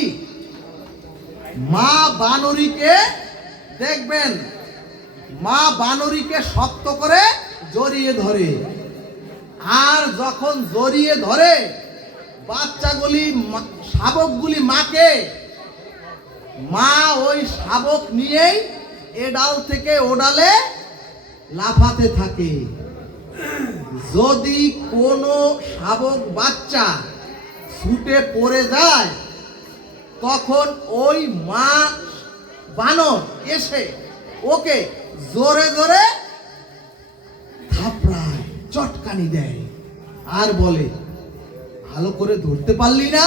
মা বানরীকে দেখবেন, মা বানরীকে শক্ত করে জড়িয়ে ধরে, আর যখন জড়িয়ে ধরে বাচ্চাগুলি শাবকগুলি মাকে, মা ওই শাবক নিয়েই এ ডাল থেকে ও ডালে লাফাতে থাকে। যদি কোনো শাবক বাচ্চা ছুটে পড়ে যায়, তখন ওই মা বানর এসে ওকে জোরে জোরে থাপড়ায়, চটকানি দেয়, আর বলে, ভালো করে ধরতে পারলি না,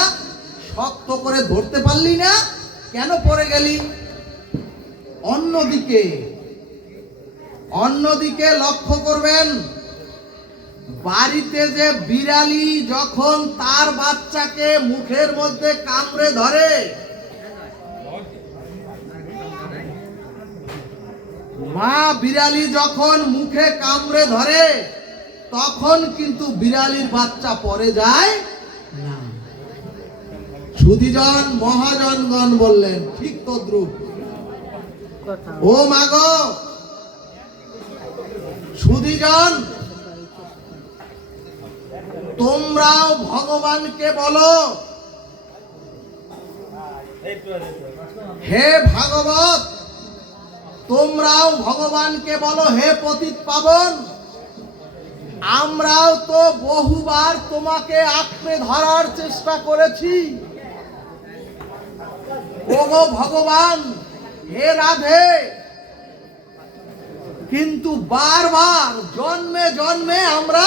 শক্ত করে ধরতে পারলি না, কেন পড়ে গেলি? অন্যদিকে লক্ষ্য করবেন, বাড়িতে যে বিড়ালি যখন তার বাচ্চাকে মুখের মধ্যে কামড়ে ধরে, মা বিড়ালি যখন মুখে কামড়ে ধরে, তখন কিন্তু বিড়ালির বাচ্চা পড়ে যায় না। সুধীজন মহাজনগণ বললেন, ঠিক তদ্রূপ। ও মাগো সুধীজন, তোমরাও ভগবানকে বলো, হে ভাগবত, তোমরাও ভগবানকে বলো, হে পতিত পাবন, আমরাও তো বহুবার তোমাকে আঁকড়ে ধরার চেষ্টা করেছি। ওগো ভগবান, হে রাধে, কিন্তু বারবার জন্মে জন্মে আমরা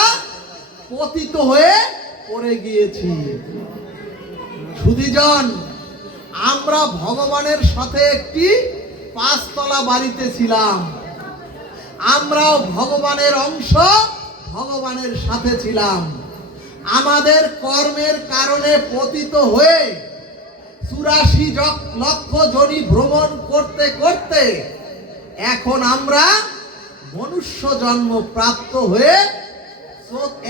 পতিত হয়ে পড়ে গিয়েছি। সুধীজন, আমরা ভগবানের সাথে একটি 5 তলা বাড়িতে ছিলাম, আমরাও ভগবানের অংশ, ভগবানের সাথে ছিলাম। আমাদের কর্মের কারণে পতিত হয়ে 84 লক্ষ যোনি ভ্রমণ করতে করতে এখন আমরা মনুষ্য জন্ম প্রাপ্ত হয়ে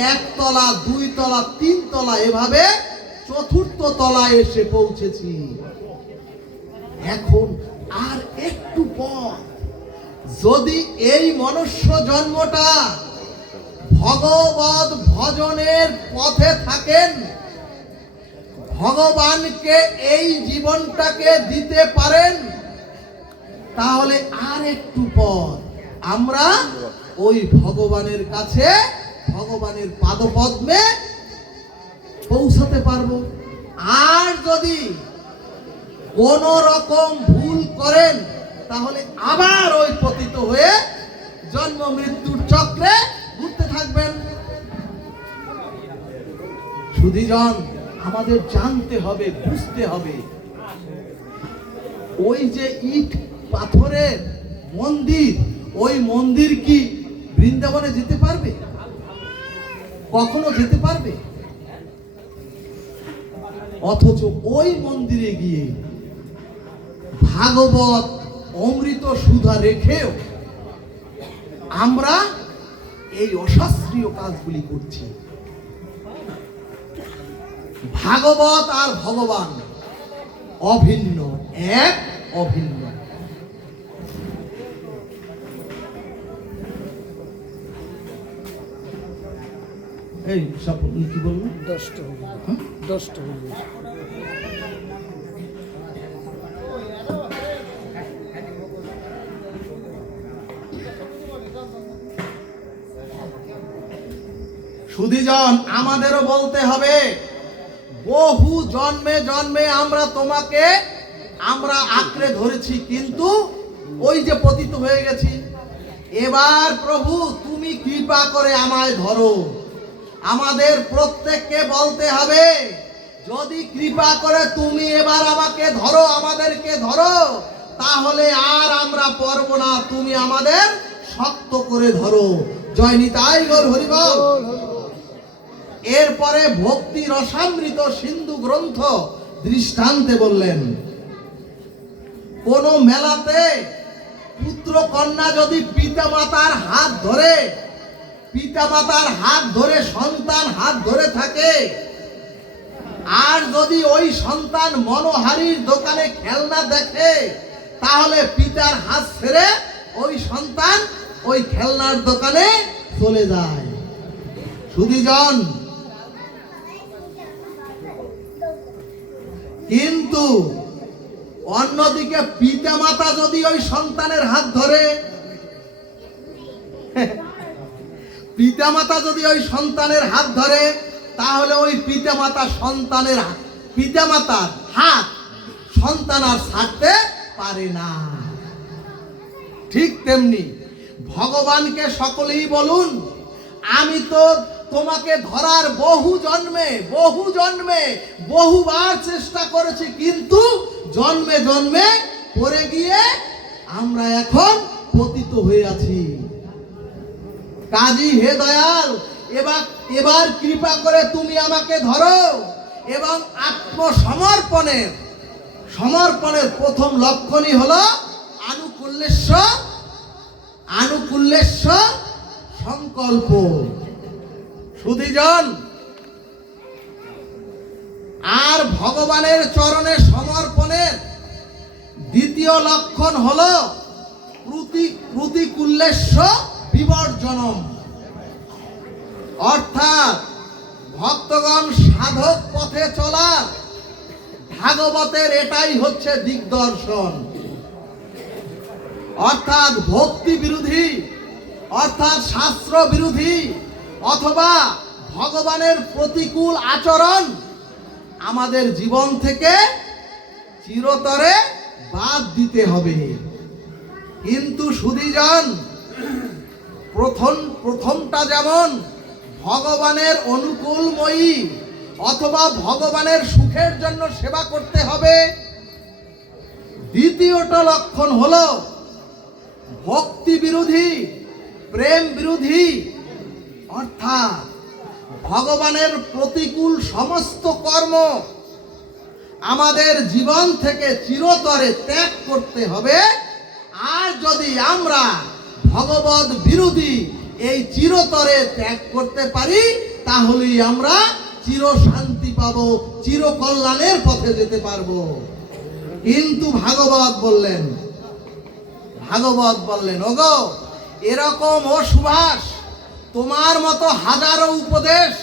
1 তলা, 2 তলা, 3 তলা, এভাবে 4র্থ তলায় এসে পৌঁছেছি। এখন আর একটু পর যদি এই মনুষ্য জন্মটা ভগবত ভজনের পথে থাকেন, ভগবানকে এই জীবনটাকে দিতে পারেন, তাহলে আর একটু পর আমরা ওই ভগবানের কাছে, ভগবানের পাদপদ্মে পৌঁছাতে পারবো। আর যদি কোন রকম ভুল করেন, তাহলে আবার ওই পতিত হয়ে জন্ম মৃত্যুর চক্রে ঘুরতে থাকবেন। সুধীজন, আমাদের জানতে হবে, বুঝতে হবে, ওই যে ইট পাথরের মন্দির, ওই মন্দির কি বৃন্দাবনে যেতে পারবে? কখনো যেতে পারবে? অথচ ওই মন্দিরে গিয়ে ভাগবত অমৃত সুধা রেখেও আমরা এই অশাস্ত্রীয় কাজগুলি করছি। ভাগবত আর ভগবান অভিন্ন, এক, অভিন্ন। এই সব কি বলবো? 10টা হলো, 10টা হলো। সুধীজন, আমাদেরও বলতে হবে, বহু জন্মে জন্মে আমরা তোমাকে আঁকড়ে ধরেছি, কিন্তু ওই যে পতিত হয়ে গেছি। এবার প্রভু তুমি কৃপা করে আমায় ধরো। আমাদের প্রত্যেককে বলতে হবে, যদি কৃপা করে তুমি এবার আমাকে ধরো, আমাদেরকে ধরো, তাহলে আর আমরা পারবো না, তুমি আমাদের শক্ত করে ধরো। জয় নিতাই গৌর হরি বল। এরপরে ভক্তি রসামৃত সিন্ধু গ্রন্থ দৃষ্টান্তে বললেন, কোনো মেলাতে পুত্র কন্যা যদি পিতামাতার হাত ধরে, পিতামাতার হাত ধরে সন্তান হাত ধরে থাকে, আর যদি ওই সন্তান মনোহারীর দোকানে খেলনা দেখে, তাহলে পিতার হাত ছেড়ে ওই সন্তান ওই খেলনার দোকানে চলে যায়। সুধীজন, কিন্তু অন্যদিকে পিতামাতা যদি ওই সন্তানের হাত ধরে, পিতামাতা যদি ওই সন্তানের হাত ধরে, তাহলে ওই পিতামাতার হাত সন্তান আর ছাড়তে পারে না। ঠিক তেমনি ভগবানকে সকলেই বলুন, আমি তো তোমাকে ধরার বহু জন্মে বহুবার চেষ্টা করেছি, কিন্তু জন্মে জন্মে পড়ে গিয়ে আমরা এখন পতিত হয়ে আছি। কাজী হে দয়াল, এবার কৃপা করে তুমি আমাকে ধরো। এবং সমর্পণের প্রথম লক্ষণই হলো আনুকূল্যেশ্ব সংকল্প। সুধীজন, আর ভগবানের চরণে সমর্পণের দ্বিতীয় লক্ষণ হলো প্রতিকূল্যেশ্ব বিবর্জনম। অর্থাৎ ভক্তগণ সাধক পথে চলার ভাগবতের এটাই হচ্ছে দিগদর্শন। অর্থাৎ ভক্তি বিরোধী, অর্থাৎ শাস্ত্র বিরোধী অথবা ভগবানের প্রতিকূল আচরণ আমাদের জীবন থেকে চিরতরে বাদ দিতে হবে। কিন্তু সুধীজন, প্রথমটা যেমন ভগবানের অনুকূলময়ী অথবা ভগবানের সুখের জন্য সেবা করতে হবে, দ্বিতীয়টা লক্ষণ হলো ভক্তি বিরোধী, প্রেম বিরোধী। অর্থাৎ ভগবানের প্রতিকূল সমস্ত কর্ম আমাদের জীবন থেকে চিরতরে ত্যাগ করতে হবে। আর যদি আমরা ভগবত বিরোধী এই চিরতরে ত্যাগ করতে পারি, তাহলেই আমরা চির শান্তি পাবো, চির কল্যাণের পথে যেতে পারবো। কিন্তু ভাগবত বললেন, ওগো এরকম ও সুভাষ, তোমার মতো হাজারো উপদেশ,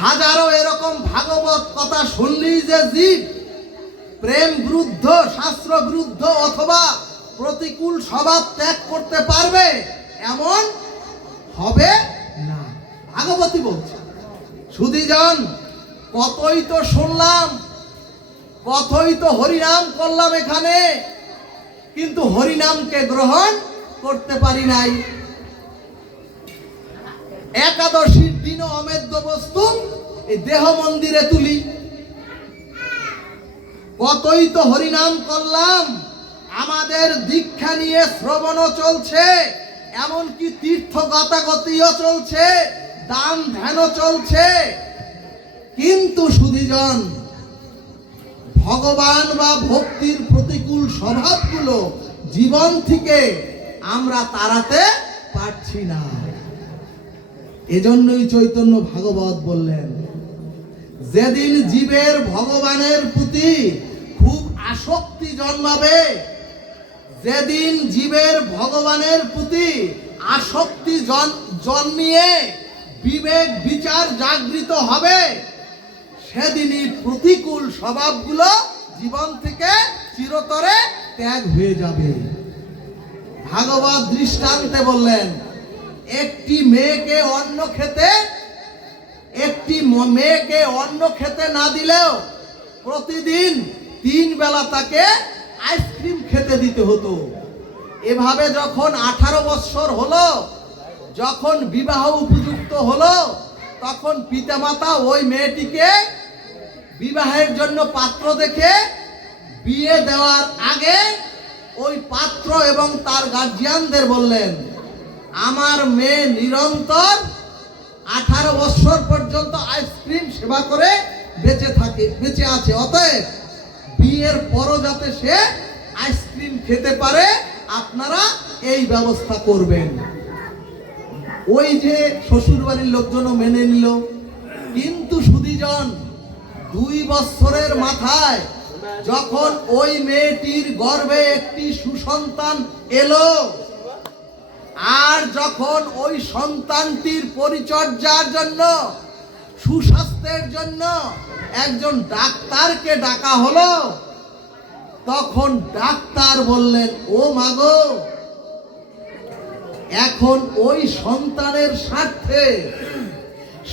হাজারো এরকম ভাগবত কথা শুনলেই যে জীব প্রেম বিরুদ্ধ, শাস্ত্র বিরুদ্ধ অথবা প্রতিকূল স্বভাব ত্যাগ করতে পারবে, এমন হবে না। ভাগবতী বলছে। সুধীজন, কতই তো শুনলাম, কতই তো হরিনাম করলাম এখানে, কিন্তু হরিনামকে গ্রহণ করতে পারি নাই। একাদশীর দিন অমেদ্য বস্তু এই দেহ মন্দিরে তুলি। কতই তো হরিনাম করলাম, আমাদের দীক্ষা নিয়ে শ্রবণও চলছে, এমনকি তীর্থ গতাগতিও চলছে, দান ধ্যানও চলছে। কিন্তু সুধীজন, ভগবান বা ভক্তির প্রতিকূল স্বভাবগুলো জীবন থেকে আমরা তাড়াতে পারছি না। এজন্যই চৈতন্য ভাগবত বললেন, যেদিন জীবের ভগবানের প্রতি খুব আসক্তি জন্মাবে, যেদিন জীবের ভগবানের প্রতি আসক্তি জন্মিয়ে বিবেক বিচার জাগৃত হবে, সেদিনই প্রতিকূল স্বভাবগুলো জীবন থেকে চিরতরে ত্যাগ হয়ে যাবে। ভাগবত দৃষ্টান্তে বললেন, একটি মেয়েকে অন্ন খেতে না দিলেও প্রতিদিন 3 বেলা তাকে আইসক্রিম খেতে দিতে হতো। এভাবে যখন 18 বৎসর হলো, যখন বিবাহ উপযুক্ত হলো, তখন পিতামাতা ওই মেয়েটিকে বিবাহের জন্য পাত্র দেখে বিয়ে দেওয়ার আগে ওই পাত্র এবং তার গার্জিয়ানদের বললেন, আমার মেয়ে নিরন্তর 18 বছর পর্যন্ত আইসক্রিম সেবা করে বেঁচে থাকে। বেঁচে আছে, অতএব বিয়ের পরও যাতে সে আইসক্রিম খেতে পারে আপনারা এই ব্যবস্থা করবেন। ওই যে শ্বশুর বাড়ির লোকজনও মেনে নিল, কিন্তু সুধীজন 2 বছরের মাথায় যখন ওই মেয়েটির গর্ভে একটি সুসন্তান এলো, আর যখন ওই সন্তানটির পরিচর্যার জন্য, সুস্বাস্থ্যের জন্য একজন ডাক্তারকে ডাকা হলো, তখন ডাক্তার বললেন, ও মাগো, এখন ওই সন্তানের স্বার্থে,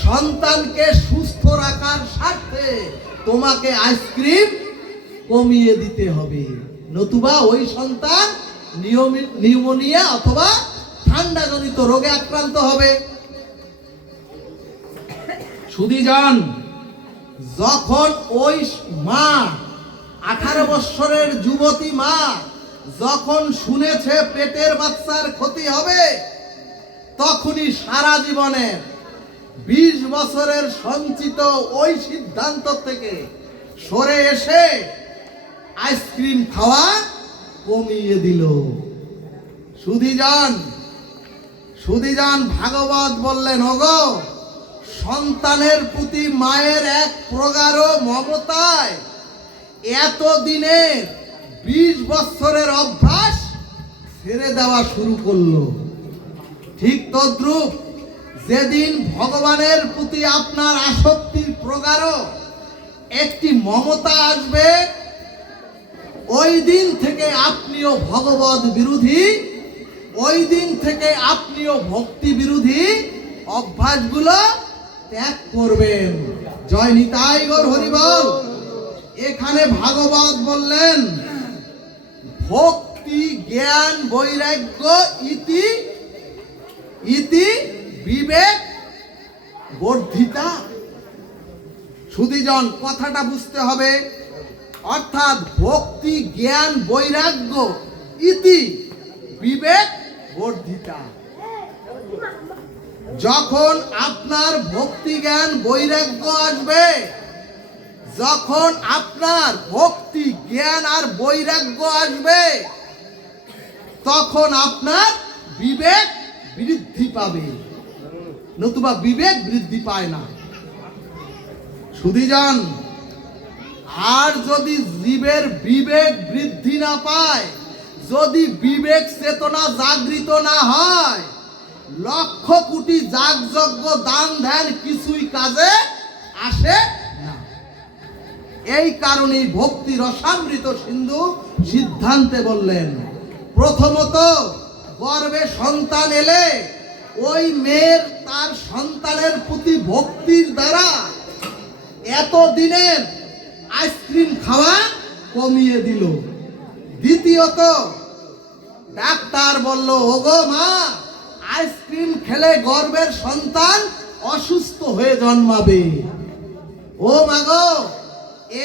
সন্তানকে সুস্থ রাখার স্বার্থে তোমাকে আইসক্রিম কমিয়ে দিতে হবে, নতুবা ওই সন্তান নিউমোনিয়া অথবা ঠান্ডাজনিত রোগে আক্রান্ত হবে। সুধীজন, যখন ওই মা, 18 বছরের যুবতী মা যখন শুনেছে পেটের বাচ্চার ক্ষতি হবে, তখনই সারা জীবনের 20 বছরের সঞ্চিত ওই সিদ্ধান্ত থেকে সরে এসে আইসক্রিম খাওয়া কমিয়ে দিল। সুধীজন ভাগবত বললেন, ওগো, সন্তানের প্রতি মায়ের এক প্রগাঢ় মমতায় এতদিনের 20 বছরের অভ্যাস ছেড়ে দেওয়া শুরু করলো। ঠিক তদ্রূপ যেদিন ভগবানের প্রতি আপনার আসক্তির প্রগাঢ় একটি মমতা আসবে, ওই দিন থেকে আপনিও ভগবত বিরোধী, ওই দিন থেকে আপনিও ভক্তি বিরোধী অভ্যাসগুলো ত্যাগ করবেন। জয় নিতাই গৌর হরিবল। এখানে ভাগবত বললেন, ভক্তি জ্ঞান বৈরাগ্য ইতি ইতি বিবেক বর্ধিতা। সুধীজন, কথাটা বুঝতে হবে, অর্থাৎ ভক্তি জ্ঞান বৈরাগ্য ইতি বিবেক বর্ধিতা। যখন আপনার ভক্তি জ্ঞান বৈরাগ্য আসবে, যখন আপনার ভক্তি জ্ঞান আর বৈরাগ্য আসবে, তখন আপনার বিবেক বৃদ্ধি পাবে, নতুবা বিবেক বৃদ্ধি পায় না। সুধীজন, আর যদি জীবের বিবেক বৃদ্ধি না পায়, যদি বিবেক চেতনা জাগৃত না হয়, লক্ষ কোটি যাগযজ্ঞ দান ধ্যান কিছুই কাজে আসে না। এই কারণেই ভক্তি রসামৃত সিন্ধু সিদ্ধান্তে বললেন, প্রথমত গর্ভে সন্তান এলে ওই মেয়ের তার সন্তানের প্রতি ভক্তির দ্বারা এতদিনের আইসক্রিম খাওয়া কমিয়ে দিল। দ্বিতীয়ত ডাক্তার বলল, ওগো মা, আইসক্রিম খেলে গর্ভের সন্তান অসুস্থ হয়ে জন্মাবে। ও মাগো,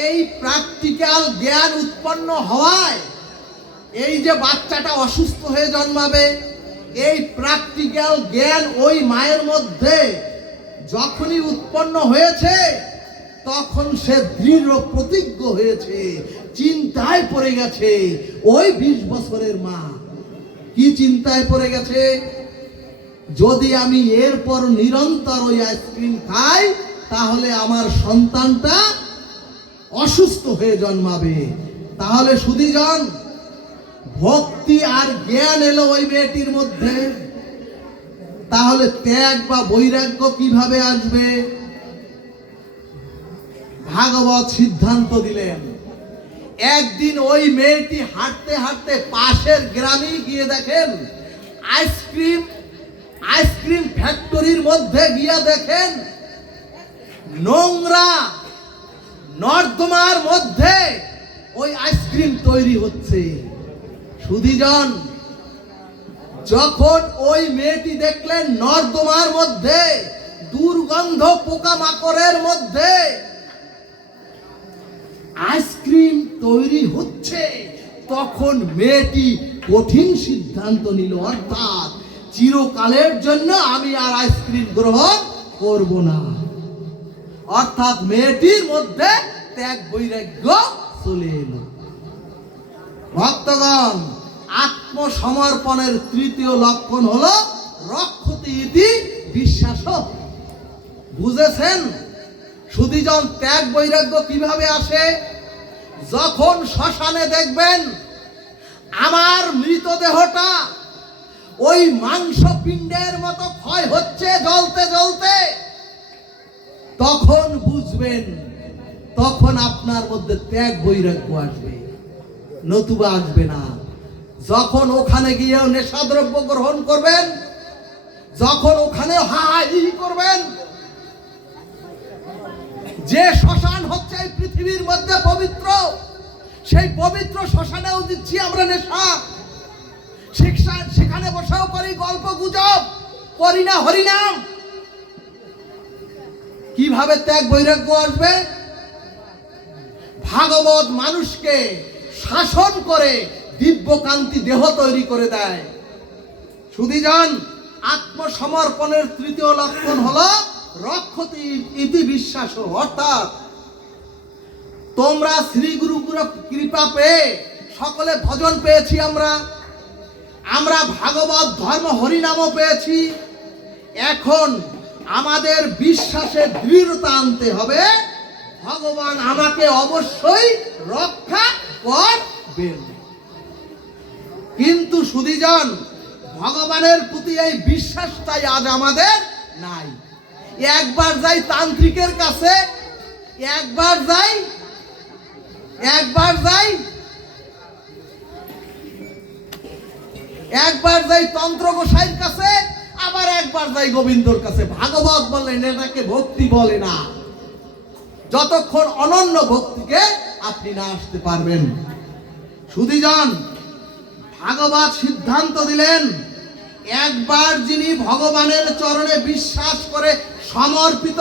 এই প্র্যাকটিক্যাল জ্ঞান উৎপন্ন হওয়ায় এই যে বাচ্চাটা অসুস্থ হয়ে জন্মাবে, এই প্র্যাকটিক্যাল জ্ঞান ওই মায়ের মধ্যে যখনই উৎপন্ন হয়েছে, তখন সে দৃঢ় প্রতিজ্ঞ হয়েছে, চিন্তায় পড়ে গেছে। ওই 20 বছরের মা কি চিন্তায় পড়ে গেছে? যদি আমি এরপর নিরন্তর ওই আইসক্রিম খাই, তাহলে আমার সন্তানটা অসুস্থ হয়ে জন্মাবে। তাহলে সুধীজন, ভক্তি আর জ্ঞান এলো ওই মেয়েটির মধ্যে, তাহলে ত্যাগ বা বৈরাগ্য কিভাবে আসবে? ভাগবত সিদ্ধান্ত দিলেন, একদিন ওই মেয়েটি হাঁটতে হাঁটতে পাশের গ্রামে গিয়ে দেখেন আইসক্রিম ফ্যাক্টরির মধ্যে গিয়ে দেখেন নোংরা নর্দমার মধ্যে ওই আইসক্রিম তৈরি হচ্ছে। সুধীজন, যখন ওই মেয়েটি দেখলেন নর্দমার মধ্যে দুর্গন্ধ পোকামাকড়ের মধ্যে আইসক্রিম তৈরি হচ্ছে, তখন মেয়েটি কঠিন সিদ্ধান্ত নিল, অর্থাৎ চিরকালের জন্য আমি আর আইসক্রিম গ্রহণ করব না। অর্থাৎ মেয়েটির মধ্যে ত্যাগ বৈরাগ্য চলে এলো। ভক্তগণ, আত্মসমর্পণের তৃতীয় লক্ষণ হলো রক্ষতি ইতি বিশ্বাস। বুঝেছেন? সুধীজন, ত্যাগ বৈরাগ্য কিভাবে আসে? যখন শ্মশানে দেখবেন আমার মৃতদেহটা ওই মাংস পিণ্ডের মতো ক্ষয় হচ্ছে জ্বলতে জ্বলতে, তখন বুঝবেন, তখন আপনার মধ্যে ত্যাগ বৈরাগ্য আসবে, নতুবা আসবে না। যখন ওখানে গিয়েও নেশাদ্রব্য গ্রহণ করবেন, যখন ওখানে হাই করবেন, যে শ্মশান হচ্ছে এই পৃথিবীর মধ্যে পবিত্র, সেই পবিত্র শ্মশানেও দিচ্ছি আমরা নেশা। সেখানে বসেও করি গল্প গুজব, করি না হরিনাম। কিভাবে ত্যাগ বৈরাগ্য আসবে? ভাগবত মানুষকে শাসন করে দিব্যকান্তি দেহ তৈরি করে দেয়। সুধীজন, আত্মসমর্পণের তৃতীয় লক্ষণ হলো রক্ষতি ইতি বিশ্বাস। অর্থাৎ তোমরা শ্রী গুরু কৃপা পেয়ে সকলে ভজন পেয়েছি, আমরা ভাগবত ধর্ম হরিনামও পেয়েছি। এখন আমাদের বিশ্বাসে দৃঢ়তা আনতে হবে, ভগবান আমাকে অবশ্যই রক্ষা করবেন। কিন্তু সুধীজন, ভগবানের প্রতি এই বিশ্বাসটাই আজ আমাদের নাই। একবার যাই তান্ত্রিকের কাছে, একবার যাই তন্ত্র গোসাইয়ের কাছে, আবার একবার যাই গোবিন্দর কাছে। ভাগবত বললেন এটাকে ভক্তি বলে না, যতক্ষণ অনন্য ভক্তিকে আপনি না আসতে পারবেন। সুধীজন, ভাগবত সিদ্ধান্ত দিলেন, একবার যিনি ভগবানের চরণে বিশ্বাস করে সমর্পিত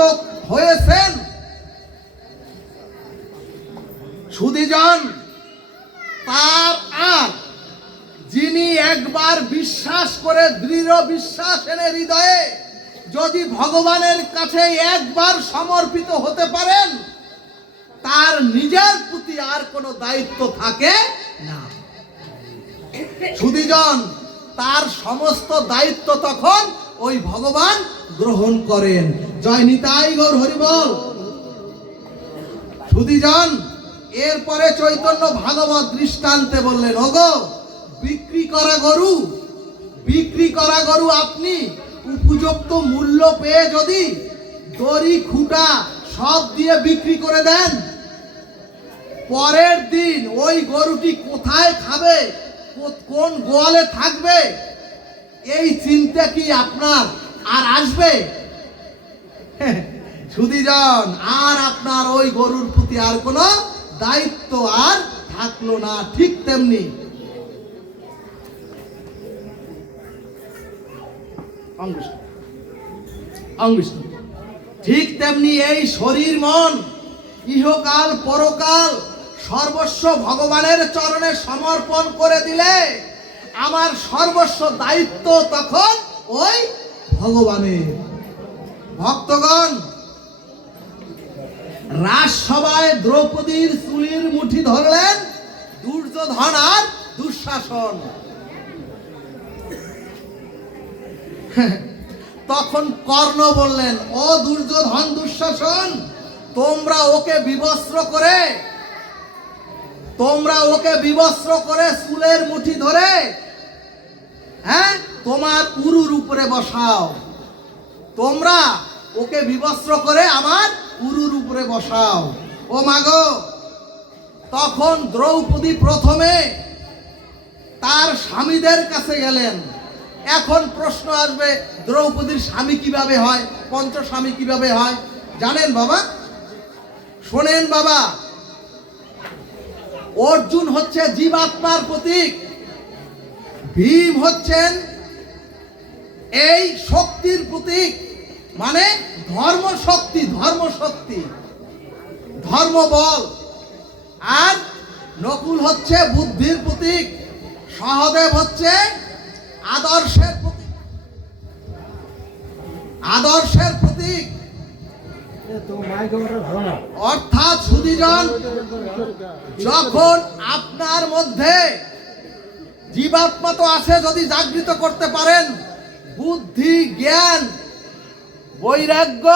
হয়েছেন, সুধীজন, তার আর যিনি একবার বিশ্বাস করে দৃঢ় বিশ্বাস এনে হৃদয়ে যদি ভগবানের কাছে একবার সমর্পিত হতে পারেন, তার নিজের প্রতি আর কোনো দায়িত্ব থাকে না। সুধীজন, তার সমস্ত দায়িত্ব তখন ওই ভগবান গ্রহণ করেন। জয় নিতাই গৌর হরিবল। সুধীজন, এরপরে চৈতন্য ভাগবত দৃষ্টান্তে বললেন, ওগো বিক্রি করা গরু আপনি উপযুক্ত মূল্য পেয়ে যদি দড়ি খুঁটা সব দিয়ে বিক্রি করে দেন, পরের দিন ওই গরুটি কোথায় খাবে, কোন গোয়ালে থাকবে, এই চিন্তা কি আপনার আর আসবে? সুধীজন, আর আপনার ওই গরুর প্রতি আর কোনো দায়িত্ব আর থাকলো না। ঠিক তেমনি এই শরীর মন ইহকাল পরকাল সর্বস্ব ভগবানের চরণে সমর্পণ করে দিলে আমার সর্বস্ব দায়িত্ব তখন ওই ভগবানের। ভক্তগণ, রাজসভায় দ্রৌপদীর চুলির মুঠি ধরলেন দুর্যোধন আর দুঃশাসন। তখন কর্ণ বললেন, ও দুর্যোধন দুঃশাসন, তোমরা ওকে বিবস্ত্র করে চুলের মুঠি ধরে তোমার উরুর উপরে বসাও। তোমরা ওকে বিবস্ত্র করে আমার উরুর উপরে বসাও। ও মাগো, তখন দ্রৌপদী প্রথমে তার স্বামীদের কাছে গেলেন। এখন প্রশ্ন আসবে, দ্রৌপদীর স্বামী কিভাবে হয়, পঞ্চ স্বামী কিভাবে হয়? জানেন বাবা? শোনেন বাবা, অর্জুন হচ্ছে জীবাত্মার প্রতীক, ভীম হচ্ছেন এই শক্তির প্রতীক, মানে ধর্মশক্তি, ধর্মবল। আর নকুল হচ্ছে বুদ্ধির প্রতীক, সহদেব হচ্ছে আদর্শের প্রতীক। অর্থাৎ সুধীজন, যখন আপনার মধ্যে জীবাত্মা তো আছে, যদি জাগৃত করতে পারেন, বুদ্ধি, জ্ঞান, বৈরাগ্য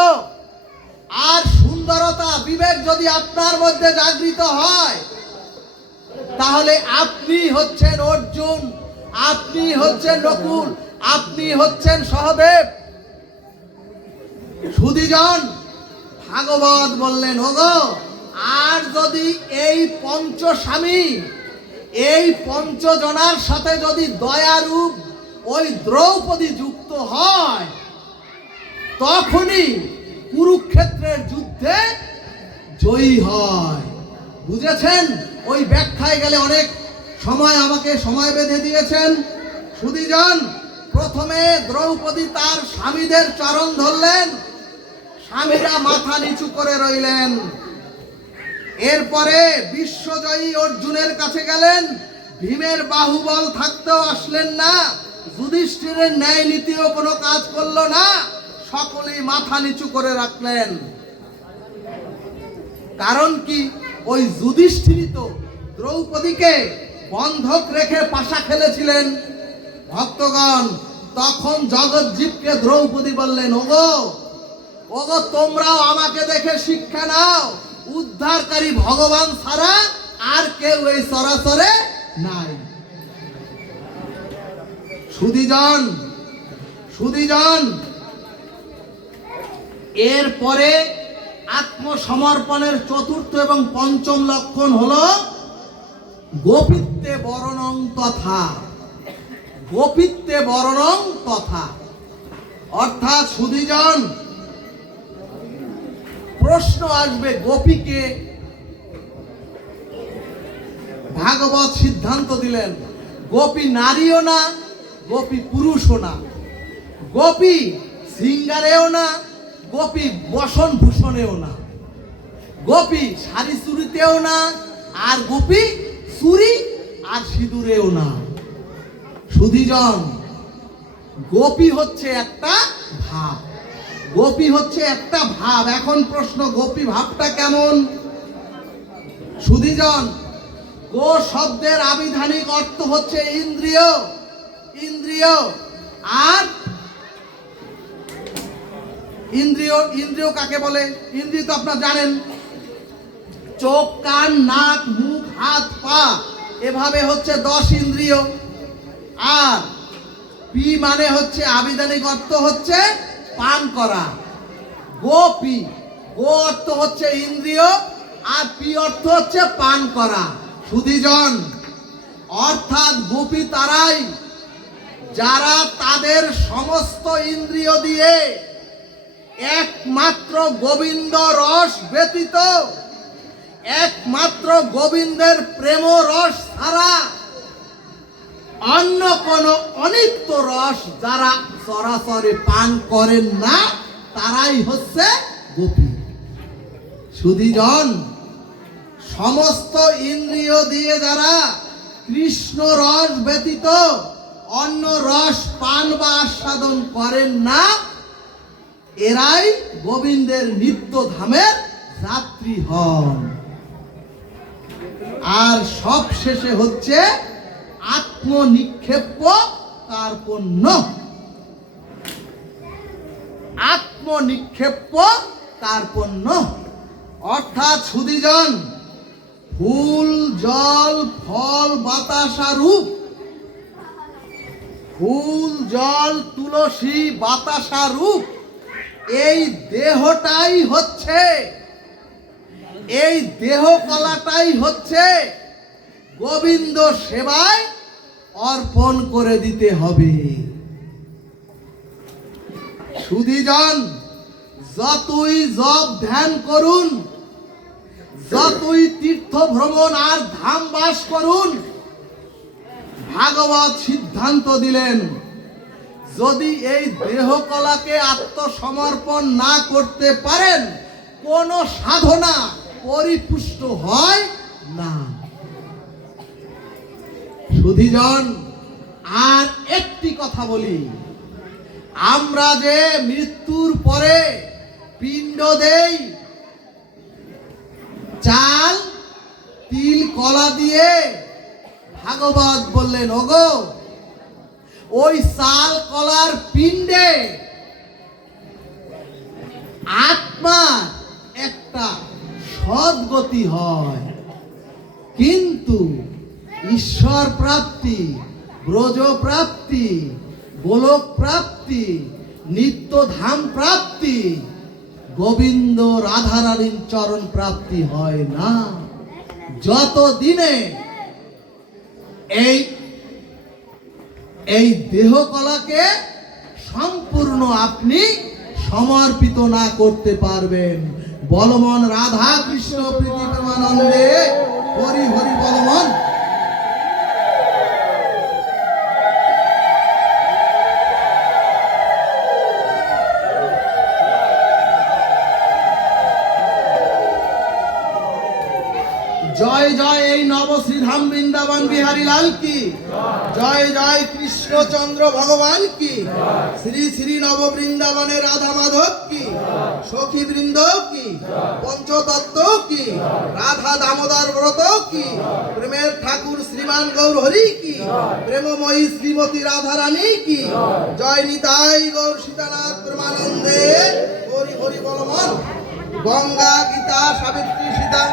আর সুন্দরতা, বিবেক যদি আপনার মধ্যে জাগৃত হয়, তাহলে আপনি হচ্ছেন অর্জুন, আপনি হচ্ছেন নকুল, আপনি হচ্ছেন সহদেব। সুধীজন, ভাগবত বললেন, ওগো, আর যদি এই পঞ্চস্বামী, এই পঞ্চজনার সাথে যদি দয়ারূপ ওই দ্রৌপদী যুক্ত হয়, তখনই কুরুক্ষেত্রের যুদ্ধে জয়ী হয়। বুঝেছেন? ওই ব্যাখ্যায় গেলে অনেক সময় আমাকে সময় বেঁধে দিয়েছেন। সুধীজন, প্রথমে দ্রৌপদী তার স্বামীদের চরণ ধরলেন, স্বামীরা মাথা নিচু করে রইলেন। এরপরে বিশ্বজয়ী অর্জুনের কাছে গেলেন, ভীমের বাহুবল থাকতেও আসলেন না, যুধিষ্ঠিরের ন্যায় নীতিও কোনো কাজ করলো না, সকলেই মাথা নিচু করে রাখলেন। কারণ কি? ওই যুধিষ্ঠিরই তো দ্রৌপদীকে বন্ধক রেখে পাশা খেলেছিলেন। ভক্তগণ, তখন জগজ্জীবকে দ্রৌপদী বললেন, ওগো, ওগো, তোমরাও আমাকে দেখে শিক্ষা নাও, উদ্ধারকারী ভগবান ছাড়া আর কেউ এই চরাচরে নাই। সুধীজন, সুধীজন, এরপরে আত্মসমর্পণের চতুর্থ এবং পঞ্চম লক্ষণ হলো গোপিত্বে বরণং তথা। গোপিত্বে বরণং তথা অর্থাৎ সুধীজন, প্রশ্ন আসবে, গোপীকে? ভাগবত সিদ্ধান্ত দিলেন, গোপী নারীও না, গোপী পুরুষও না, গোপী সিঙ্গারেও না, গোপী বসন ভূষণেও না, গোপী শাড়ি চুরিতেও না, আর গোপী চুরি আর সিঁদুরেও না। সুধীজন, গোপী হচ্ছে একটা ভাব, গোপী হচ্ছে একটা ভাব। এখন প্রশ্ন, গোপী ভাবটা কেমন? সুধীজন, গো শব্দের আবিধানিক অর্থ হচ্ছে ইন্দ্রিয়, ইন্দ্রিয়। আর ইন্দ্রিয়, ইন্দ্রিয় কাকে বলে? ইন্দ্রিয় তো আপনারা জানেন, চোখ, কান, নাক, মুখ, হাত, পা, এভাবে হচ্ছে 10 ইন্দ্রিয়। আর পি মানে হচ্ছে আবিধানিক অর্থ হচ্ছে পান করা। গোপী, গো অর্থ হচ্ছে ইন্দ্রিয়, আর পি অর্থ হচ্ছে পান করা। সুধীজন, অর্থাৎ গোপী তারাই যারা তাদের সমস্ত ইন্দ্রিয় দিয়ে একমাত্র গোবিন্দ রস ব্যতীত, একমাত্র গোবিন্দের প্রেম রস ছাড়া অন্য কোন অনিত্য রস যারা সরাসরি পান করেন না, তারাই হচ্ছে গোপী। সুধীজন, সমস্ত ইন্দ্রিয় দিয়ে যারা কৃষ্ণ রস ব্যতীত অন্য রস পান বা আস্বাদন করেন না, এরাই গোবিন্দের নিত্য ধামের যাত্রী হন। আর সব শেষে হচ্ছে আত্মনিক্ষেপ্য কার্পণ্য। আত্মনিক্ষেপ্য কার্পণ্য অর্থাৎ সুধীজন, ফুল, জল, ফল, বাতাসা রূপ, ফুল, জল, তুলসী, বাতাসা রূপ এই দেহটাই হচ্ছে, এই দেহ কলাটাই হচ্ছে গোবিন্দ সেবায় অর্পণ করে দিতে হবে। সুধীজন, যতই জপ ধ্যান করুন, যতই তীর্থ ভ্রমণ আর ধাম বাস করুন, ভাগবত সিদ্ধান্ত দিলেন, যদি এই দেহ কলাকে আত্মসমর্পণ না করতে পারেন, কোন সাধনা পরিপুষ্ট হয় না। সুধীজন, আর একটি কথা বলি, আমরা যে মৃত্যুর পরে পিণ্ড দেই, কলা দিয়ে ভাগবত বললেন, ওগো ওই চাল কলার পিণ্ডে আত্মার একটা সদ্গতি হয়, কিন্তু ঈশ্বর প্রাপ্তি, ব্রজ প্রাপ্তি, গোলক প্রাপ্তি, নিত্য ধাম প্রাপ্তি, গোবিন্দ রাধারানীর চরণ প্রাপ্তি হয় না। যতদিনে এই দেহ কলাকে সম্পূর্ণ আপনি সমর্পিত না করতে পারবেন। বলমন রাধা কৃষ্ণ প্রীতি প্রেমানন্দে হরি হরি বলমন। জয় জয় এই নব শ্রীধাম বৃন্দাবন বিহারী লাল কি জয়, জয় কৃষ্ণচন্দ্র ভগবান কি, শ্রী শ্রী নব বৃন্দাবনের রাধা মাধব কি, সখী বৃন্দ কি, পঞ্চতত্ত্ব কি, রাধা দামোদর ব্রত কি, প্রেমের ঠাকুর শ্রীমান গৌর হরি কি, প্রেমময়ী শ্রীমতী রাধা রানী কি, জয় নিতাই গৌর সীতানাথ প্রেমানন্দে হরি হরি বলমন। গঙ্গা গীতা সাবিত্রী সীতা